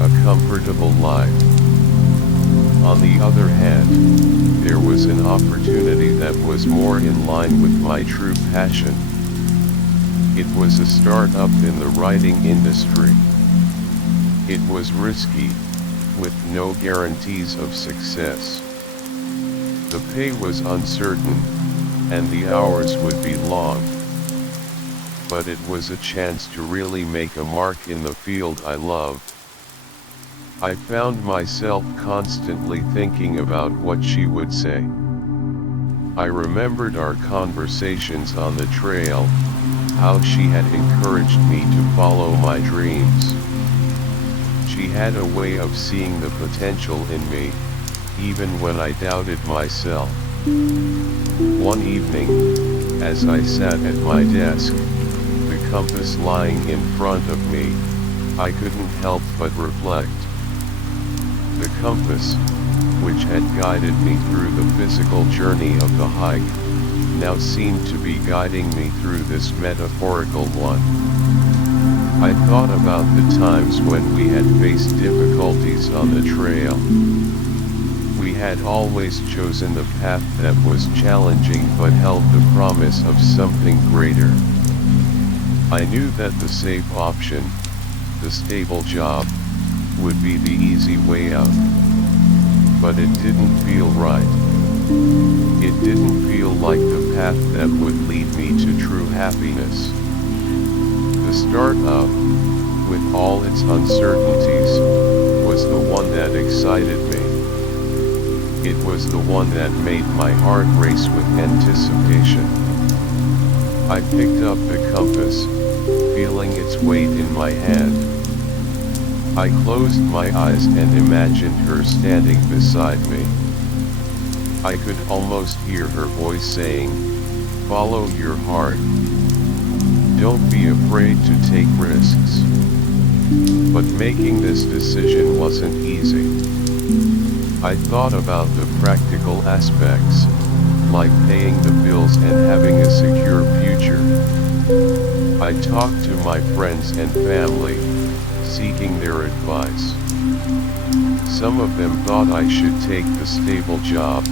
a comfortable life. On the other hand, there was an opportunity that was more in line with my true passion. It was a start-up in the writing industry. It was risky, with no guarantees of success. The pay was uncertain, and the hours would be long. But it was a chance to really make a mark in the field I loved. I found myself constantly thinking about what she would say. I remembered our conversations on the trail, how she had encouraged me to follow my dreams. She had a way of seeing the potential in me, even when I doubted myself. One evening, as I sat at my desk, the compass lying in front of me, I couldn't help but reflect. The compass, which had guided me through the physical journey of the hike, now seemed to be guiding me through this metaphorical one. I thought about the times when we had faced difficulties on the trail. We had always chosen the path that was challenging but held the promise of something greater. I knew that the safe option, the stable job, would be the easy way out. But it didn't feel right. It didn't feel like the path that would lead me to true happiness. The start-up, with all its uncertainties, was the one that excited me. It was the one that made my heart race with anticipation. I picked up the compass, feeling its weight in my hand. I closed my eyes and imagined her standing beside me. I could almost hear her voice saying, "Follow your heart. Don't be afraid to take risks." But making this decision wasn't easy. I thought about the practical aspects, like paying the bills and having a secure future. I talked to my friends and family, seeking their advice. Some of them thought I should take the stable job.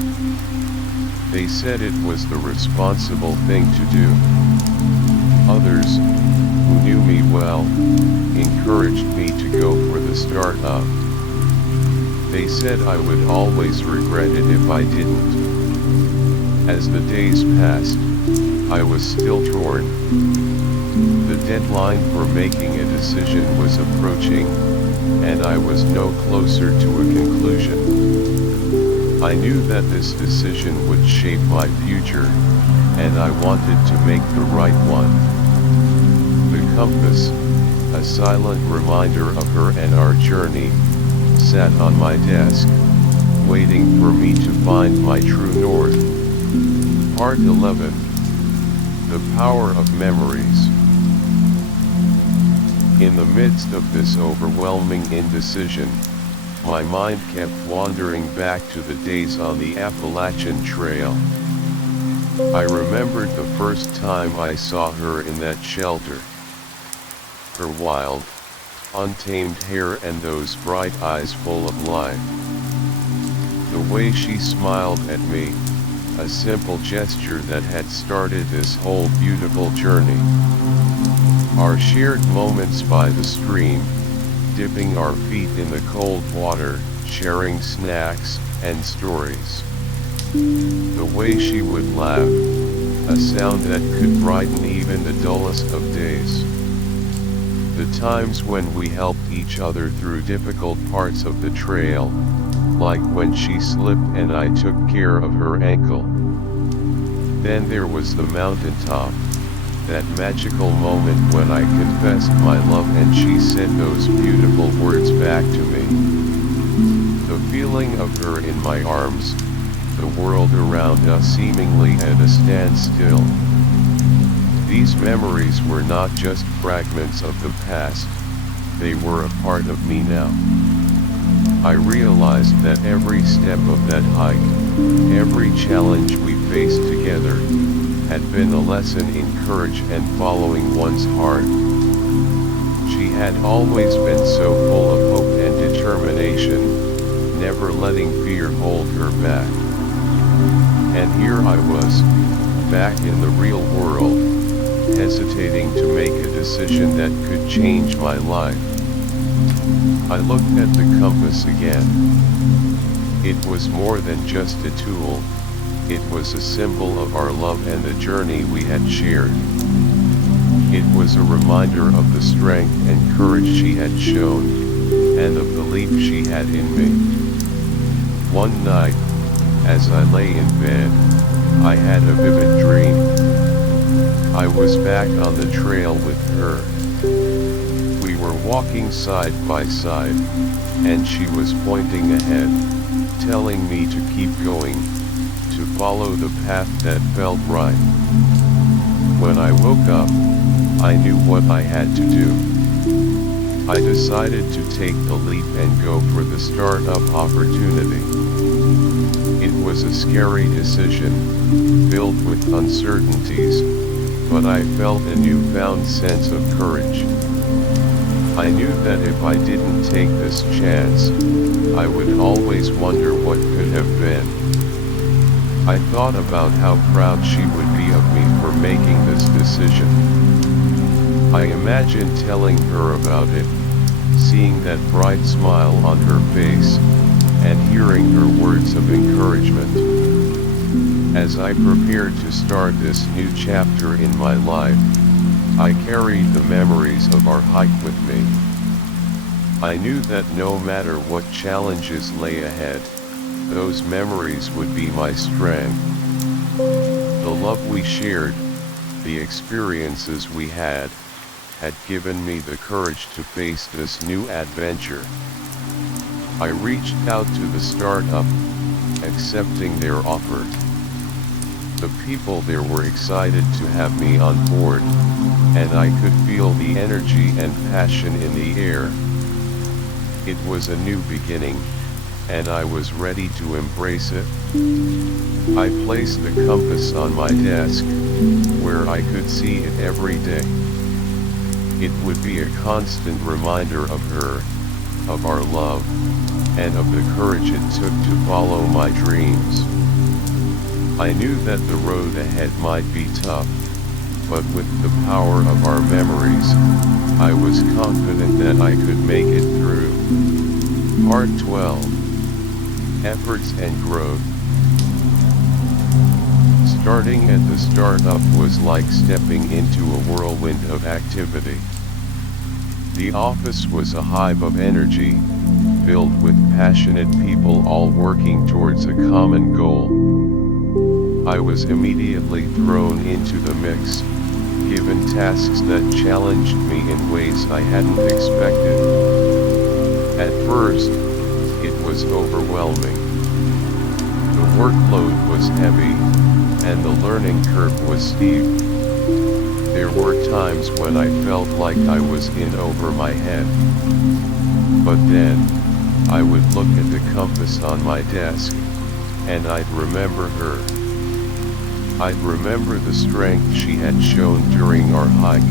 They said it was the responsible thing to do. Others, who knew me well, encouraged me to go for the startup. They said I would always regret it if I didn't. As the days passed, I was still torn. The deadline for making a decision was approaching, and I was no closer to a conclusion. I knew that this decision would shape my future, and I wanted to make the right one. The compass, a silent reminder of her and our journey, sat on my desk, waiting for me to find my true north. Part 11. The Power of Memories. In the midst of this overwhelming indecision, my mind kept wandering back to the days on the Appalachian Trail. I remembered the first time I saw her in that shelter. Her wild, untamed hair and those bright eyes full of life. The way she smiled at me, a simple gesture that had started this whole beautiful journey. Our shared moments by the stream, dipping our feet in the cold water, sharing snacks and stories. The way she would laugh, a sound that could brighten even the dullest of days. The times when we helped each other through difficult parts of the trail, like when she slipped and I took care of her ankle. Then there was the mountaintop, that magical moment when I confessed my love and she said those beautiful words back to me. The feeling of her in my arms, the world around us seemingly at a standstill. These memories were not just fragments of the past, they were a part of me now. I realized that every step of that hike, every challenge we faced together, had been a lesson in courage and following one's heart. She had always been so full of hope and determination, never letting fear hold her back. And here I was, back in the real world, hesitating to make a decision that could change my life. I looked at the compass again. It was more than just a tool. It was a symbol of our love and the journey we had shared. It was a reminder of the strength and courage she had shown, and the belief she had in me. One night, as I lay in bed, I had a vivid dream. I was back on the trail with her. We were walking side by side, and she was pointing ahead, telling me to keep going, to follow the path that felt right. When I woke up, I knew what I had to do. I decided to take the leap and go for the startup opportunity. It was a scary decision, filled with uncertainties, but I felt a newfound sense of courage. I knew that if I didn't take this chance, I would always wonder what could have been. I thought about how proud she would be of me for making this decision. I imagined telling her about it, seeing that bright smile on her face, and hearing her words of encouragement. As I prepared to start this new chapter in my life, I carried the memories of our hike with me. I knew that no matter what challenges lay ahead, those memories would be my strength. The love we shared, the experiences we had given me the courage to face this new adventure. I reached out to the startup, accepting their offer. The people there were excited to have me on board, and I could feel the energy and passion in the air. It was a new beginning, and I was ready to embrace it. I placed the compass on my desk, where I could see it every day. It would be a constant reminder of her, of our love, and of the courage it took to follow my dreams. I knew that the road ahead might be tough, but with the power of our memories, I was confident that I could make it through. Part 12. Efforts and Growth. Starting at the startup was like stepping into a whirlwind of activity. The office was a hive of energy, filled with passionate people all working towards a common goal. I was immediately thrown into the mix, given tasks that challenged me in ways I hadn't expected. At first, it was overwhelming. The workload was heavy, and the learning curve was steep. There were times when I felt like I was in over my head. But then, I would look at the compass on my desk, and I'd remember her. I'd remember the strength she had shown during our hike,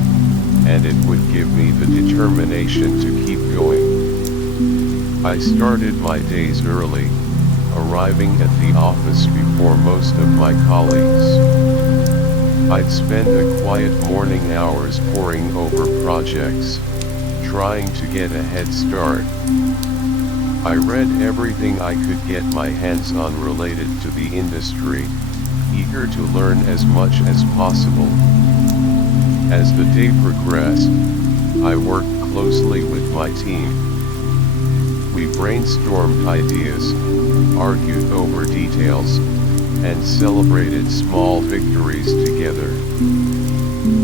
and it would give me the determination to keep going. I started my days early, arriving at the office before most of my colleagues. I'd spend the quiet morning hours poring over projects, trying to get a head start. I read everything I could get my hands on related to the industry, eager to learn as much as possible. As the day progressed, I worked closely with my team. We brainstormed ideas, argued over details, and celebrated small victories together.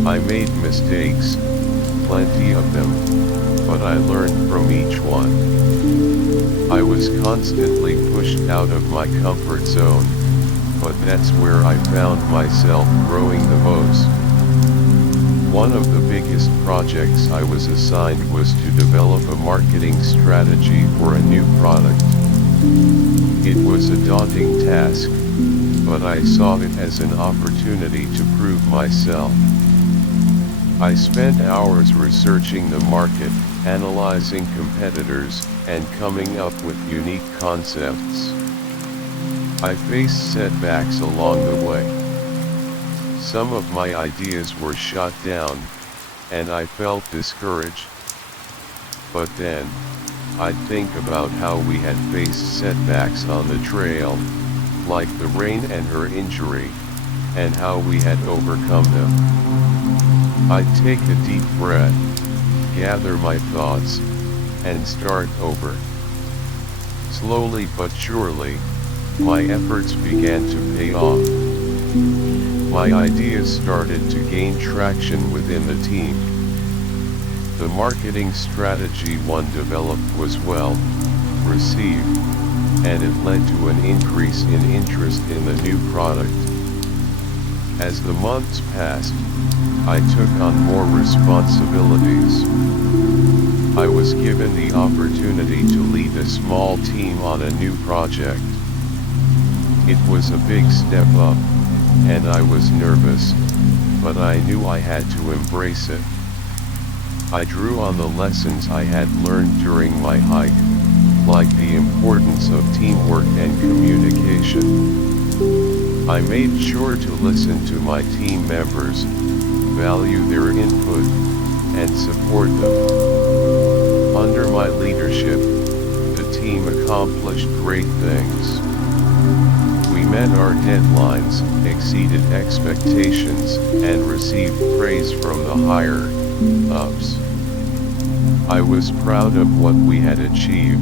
I made mistakes, plenty of them, but I learned from each one. I was constantly pushed out of my comfort zone, but that's where I found myself growing the most. One of the biggest projects I was assigned was to develop a marketing strategy for a new product. It was a daunting task, but I saw it as an opportunity to prove myself. I spent hours researching the market, analyzing competitors, and coming up with unique concepts. I faced setbacks along the way. Some of my ideas were shot down, and I felt discouraged. But then, I'd think about how we had faced setbacks on the trail, like the rain and her injury, and how we had overcome them. I'd take a deep breath, gather my thoughts, and start over. Slowly but surely, my efforts began to pay off. My ideas started to gain traction within the team. The marketing strategy one developed was well received, and it led to an increase in interest in the new product. As the months passed, I took on more responsibilities. I was given the opportunity to lead a small team on a new project. It was a big step up, and I was nervous, but I knew I had to embrace it. I drew on the lessons I had learned during my hike, like the importance of teamwork and communication. I made sure to listen to my team members, value their input, and support them. Under my leadership, the team accomplished great things. We met our deadlines, exceeded expectations, and received praise from the higher-ups. I was proud of what we had achieved,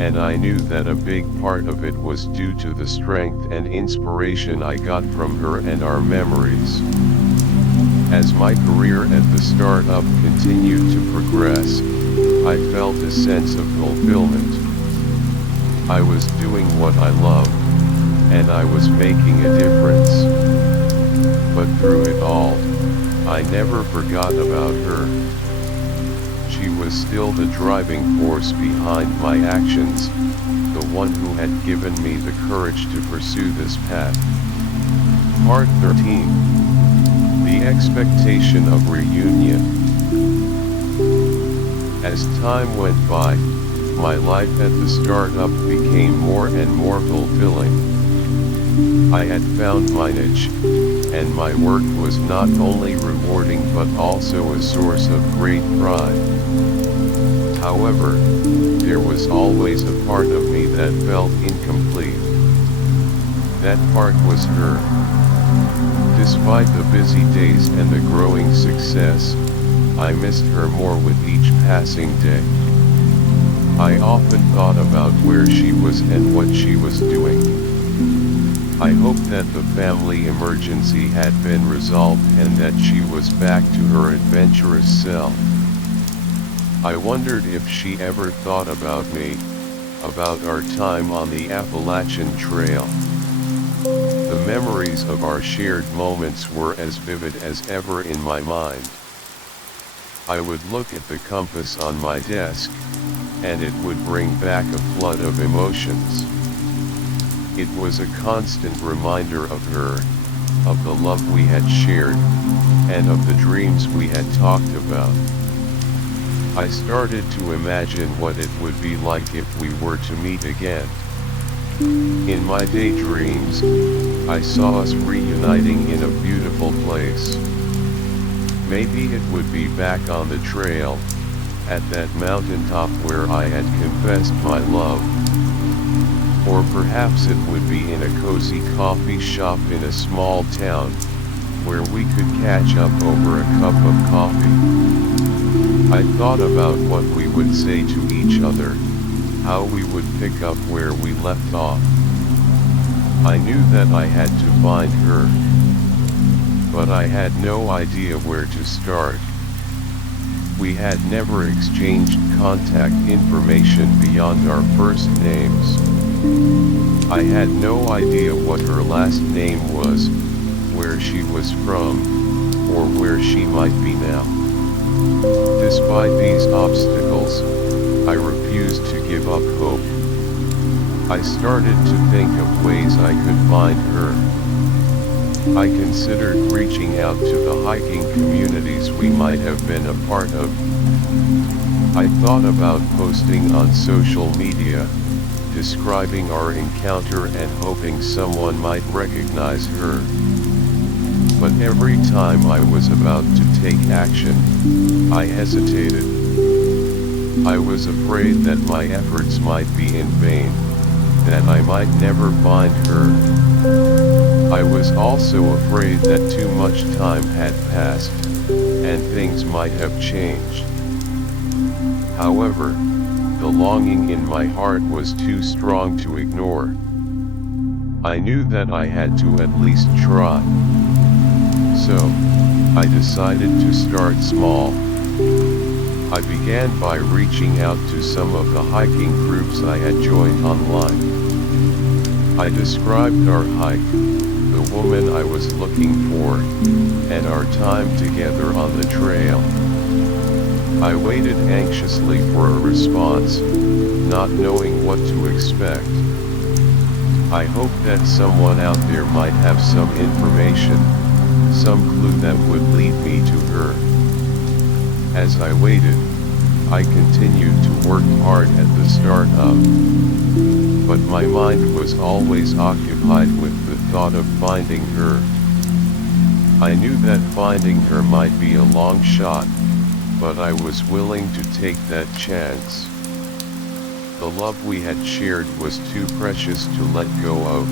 and I knew that a big part of it was due to the strength and inspiration I got from her and our memories. As my career at the startup continued to progress, I felt a sense of fulfillment. I was doing what I loved, and I was making a difference. But through it all, I never forgot about her. She was still the driving force behind my actions, the one who had given me the courage to pursue this path. Part 13. The expectation of reunion. As time went by, my life at the startup became more and more fulfilling. I had found my niche, and my work was not only rewarding but also a source of great pride. However, there was always a part of me that felt incomplete. That part was her. Despite the busy days and the growing success, I missed her more with each passing day. I often thought about where she was and what she was doing. I hoped that the family emergency had been resolved and that she was back to her adventurous self. I wondered if she ever thought about me, about our time on the Appalachian Trail. The memories of our shared moments were as vivid as ever in my mind. I would look at the compass on my desk, and it would bring back a flood of emotions. It was a constant reminder of her, of the love we had shared, and of the dreams we had talked about. I started to imagine what it would be like if we were to meet again. In my daydreams, I saw us reuniting in a beautiful place. Maybe it would be back on the trail, at that mountaintop where I had confessed my love. Or perhaps it would be in a cozy coffee shop in a small town, where we could catch up over a cup of coffee. I thought about what we would say to each other, how we would pick up where we left off. I knew that I had to find her, but I had no idea where to start. We had never exchanged contact information beyond our first names. I had no idea what her last name was, where she was from, or where she might be now. Despite these obstacles, I refused to give up hope. I started to think of ways I could find her. I considered reaching out to the hiking communities we might have been a part of. I thought about posting on social media, describing our encounter and hoping someone might recognize her. But every time I was about to take action, I hesitated. I was afraid that my efforts might be in vain, that I might never find her. I was also afraid that too much time had passed, and things might have changed. However, the longing in my heart was too strong to ignore. I knew that I had to at least try. So, I decided to start small. I began by reaching out to some of the hiking groups I had joined online. I described our hike, the woman I was looking for, and our time together on the trail. I waited anxiously for a response, not knowing what to expect. I hoped that someone out there might have some information, some clue that would lead me to her. As I waited, I continued to work hard at the startup. But my mind was always occupied with the thought of finding her. I knew that finding her might be a long shot, but I was willing to take that chance. The love we had shared was too precious to let go of.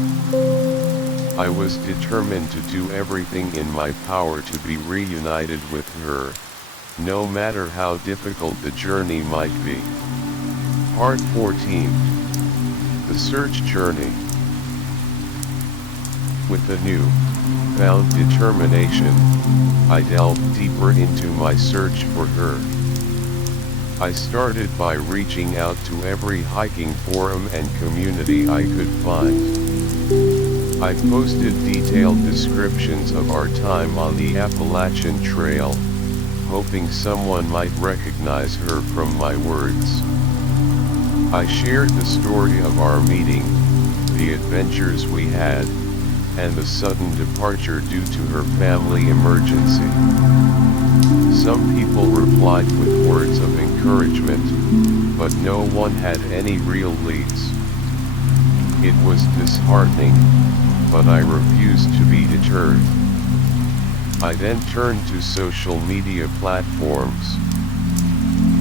I was determined to do everything in my power to be reunited with her, no matter how difficult the journey might be. Part 14. The Search Journey. With a new found determination, I delved deeper into my search for her. I started by reaching out to every hiking forum and community I could find. I posted detailed descriptions of our time on the Appalachian Trail, hoping someone might recognize her from my words. I shared the story of our meeting, the adventures we had, and the sudden departure due to her family emergency. Some people replied with words of encouragement, but no one had any real leads. It was disheartening, but I refused to be deterred. I then turned to social media platforms.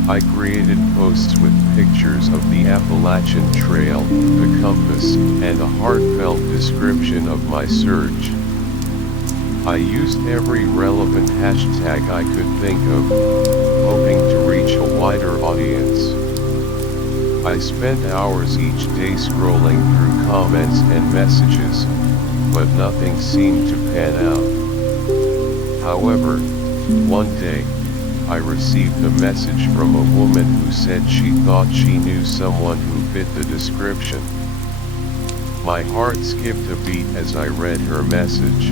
I created posts with pictures of the Appalachian Trail, the compass, and a heartfelt description of my search. I used every relevant hashtag I could think of, hoping to reach a wider audience. I spent hours each day scrolling through comments and messages, but nothing seemed to pan out. However, one day, I received a message from a woman who said she thought she knew someone who fit the description. My heart skipped a beat as I read her message.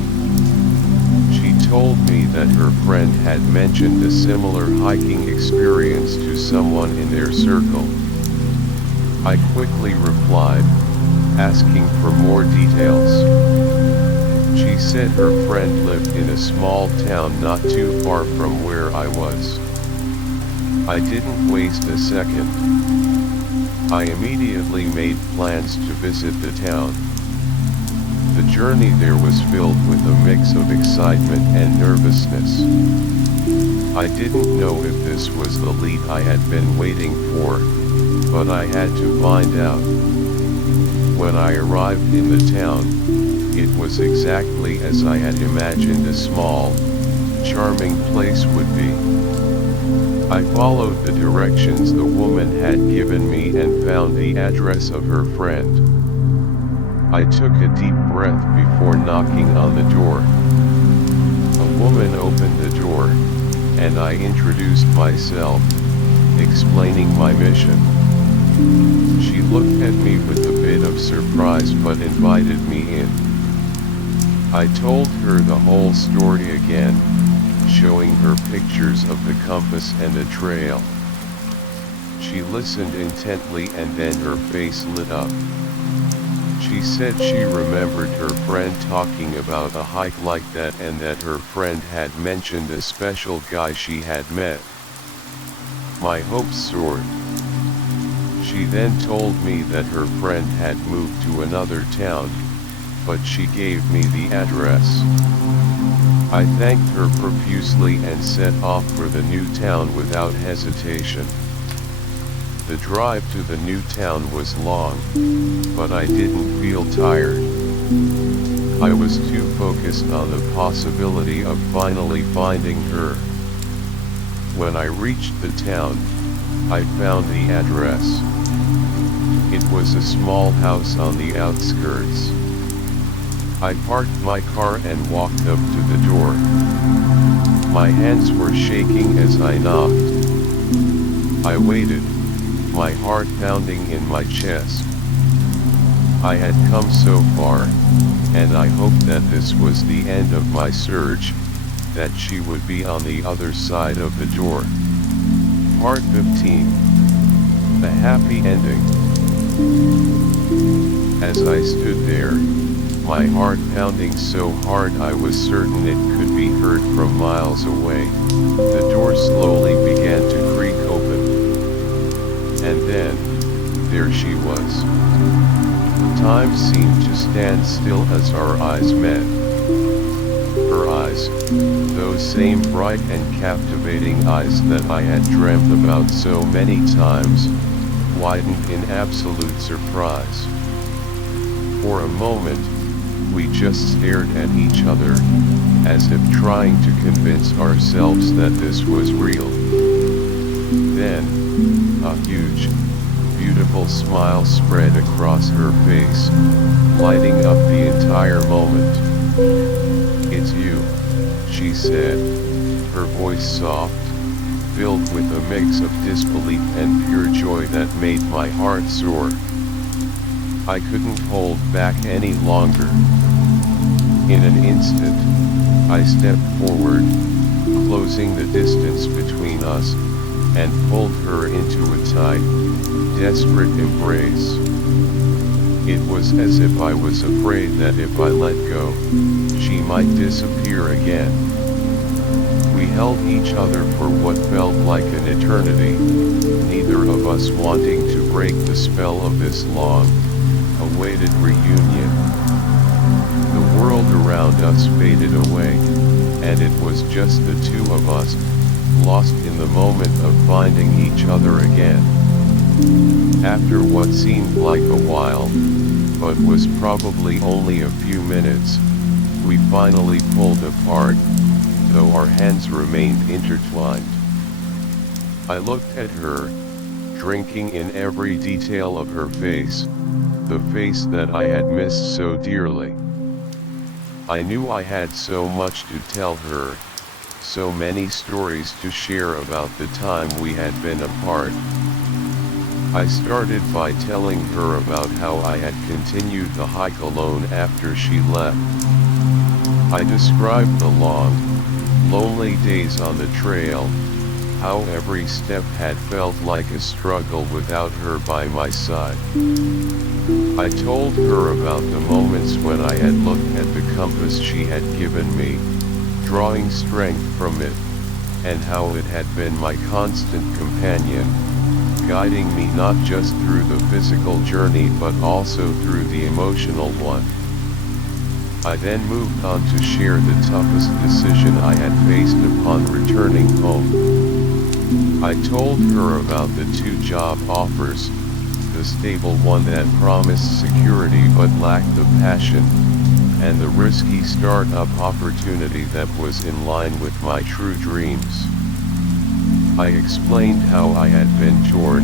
She told me that her friend had mentioned a similar hiking experience to someone in their circle. I quickly replied, asking for more details. She said her friend lived in a small town not too far from where I was. I didn't waste a second. I immediately made plans to visit the town. The journey there was filled with a mix of excitement and nervousness. I didn't know if this was the lead I had been waiting for, but I had to find out. When I arrived in the town, it was exactly as I had imagined a small, charming place would be. I followed the directions the woman had given me and found the address of her friend. I took a deep breath before knocking on the door. A woman opened the door, and I introduced myself, explaining my mission. She looked at me with a bit of surprise but invited me in. I told her the whole story again, showing her pictures of the compass and the trail. She listened intently and then her face lit up. She said she remembered her friend talking about a hike like that and that her friend had mentioned a special guy she had met. My hopes soared. She then told me that her friend had moved to another town, but she gave me the address. I thanked her profusely and set off for the new town without hesitation. The drive to the new town was long, but I didn't feel tired. I was too focused on the possibility of finally finding her. When I reached the town, I found the address. It was a small house on the outskirts. I parked my car and walked up to the door. My hands were shaking as I knocked. I waited, my heart pounding in my chest. I had come so far, and I hoped that this was the end of my search, that she would be on the other side of the door. Part 15. The Happy Ending. As I stood there, my heart pounding so hard I was certain it could be heard from miles away, the door slowly began to creak open. And then, there she was. Time seemed to stand still as our eyes met. Her eyes, those same bright and captivating eyes that I had dreamt about so many times, widened in absolute surprise. For a moment, we just stared at each other, as if trying to convince ourselves that this was real. Then, a huge, beautiful smile spread across her face, lighting up the entire moment. "It's you," she said, her voice soft, filled with a mix of disbelief and pure joy that made my heart soar. I couldn't hold back any longer. In an instant, I stepped forward, closing the distance between us, and pulled her into a tight, desperate embrace. It was as if I was afraid that if I let go, she might disappear again. We held each other for what felt like an eternity, neither of us wanting to break the spell of this long-awaited reunion. The world around us faded away, and it was just the two of us, lost in the moment of finding each other again. After what seemed like a while, but was probably only a few minutes, we finally pulled apart, though our hands remained intertwined. I looked at her, drinking in every detail of her face, the face that I had missed so dearly. I knew I had so much to tell her, so many stories to share about the time we had been apart. I started by telling her about how I had continued the hike alone after she left. I described the long, lonely days on the trail, how every step had felt like a struggle without her by my side. I told her about the moments when I had looked at the compass she had given me, drawing strength from it, and how it had been my constant companion, guiding me not just through the physical journey but also through the emotional one. I then moved on to share the toughest decision I had faced upon returning home. I told her about the two job offers, the stable one that promised security but lacked the passion, and the risky startup opportunity that was in line with my true dreams. I explained how I had been torn,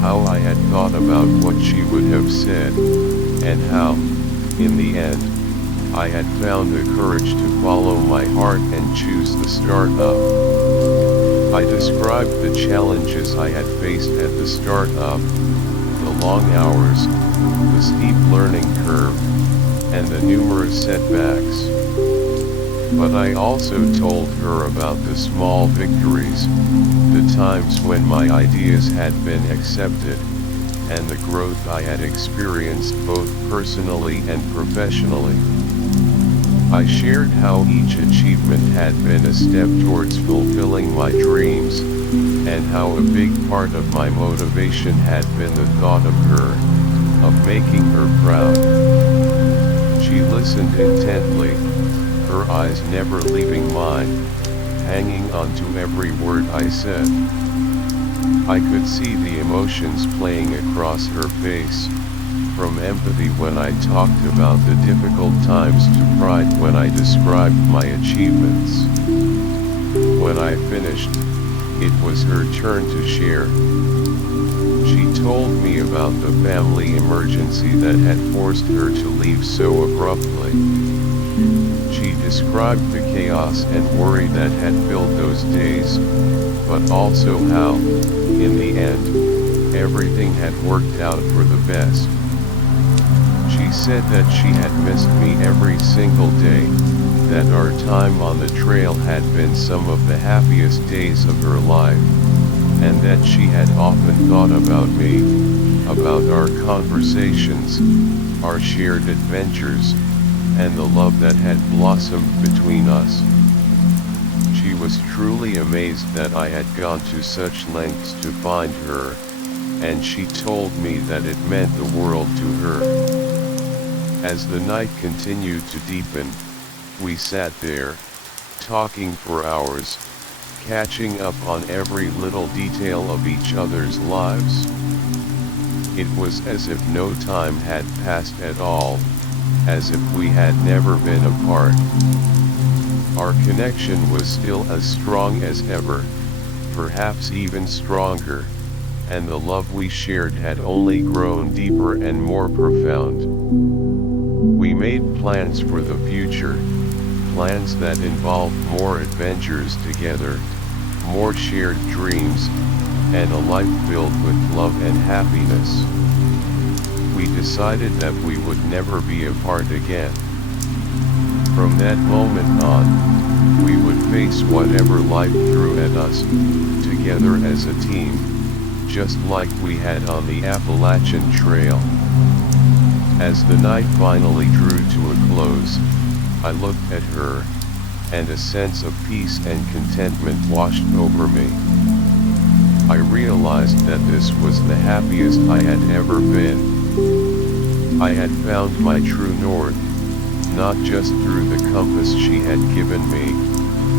how I had thought about what she would have said, and how, in the end, I had found the courage to follow my heart and choose the startup. I described the challenges I had faced at the startup, the long hours, the steep learning curve, and the numerous setbacks. But I also told her about the small victories, the times when my ideas had been accepted, and the growth I had experienced both personally and professionally. I shared how each achievement had been a step towards fulfilling my dreams, and how a big part of my motivation had been the thought of her, of making her proud. She listened intently, her eyes never leaving mine, hanging on to every word I said. I could see the emotions playing across her face, from empathy when I talked about the difficult times to pride when I described my achievements. When I finished, it was her turn to share. She told me about the family emergency that had forced her to leave so abruptly. She described the chaos and worry that had filled those days, but also how, in the end, everything had worked out for the best. She said that she had missed me every single day, that our time on the trail had been some of the happiest days of her life, and that she had often thought about me, about our conversations, our shared adventures, and the love that had blossomed between us. She was truly amazed that I had gone to such lengths to find her, and she told me that it meant the world to her. As the night continued to deepen, we sat there, talking for hours, catching up on every little detail of each other's lives. It was as if no time had passed at all, as if we had never been apart. Our connection was still as strong as ever, perhaps even stronger, and the love we shared had only grown deeper and more profound. We made plans for the future, plans that involved more adventures together, more shared dreams, and a life filled with love and happiness. We decided that we would never be apart again. From that moment on, we would face whatever life threw at us, together as a team, just like we had on the Appalachian Trail. As the night finally drew to a close, I looked at her, and a sense of peace and contentment washed over me. I realized that this was the happiest I had ever been. I had found my true north, not just through the compass she had given me,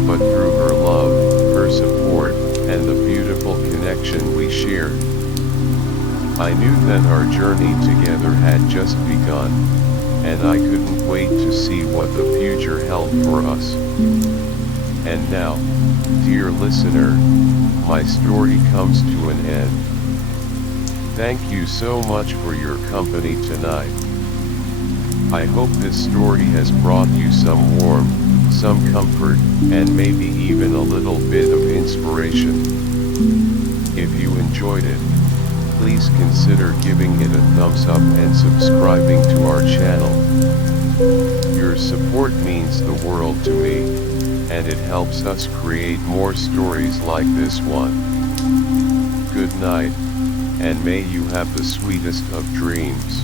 but through her love, her support, and the beautiful connection we shared. I knew that our journey together had just begun, and I couldn't wait to see what the future held for us. And now, dear listener, my story comes to an end. Thank you so much for your company tonight. I hope this story has brought you some warmth, some comfort, and maybe even a little bit of inspiration. If you enjoyed it, please consider giving it a thumbs up and subscribing to our channel. Your support means the world to me, and it helps us create more stories like this one. Good night, and may you have the sweetest of dreams.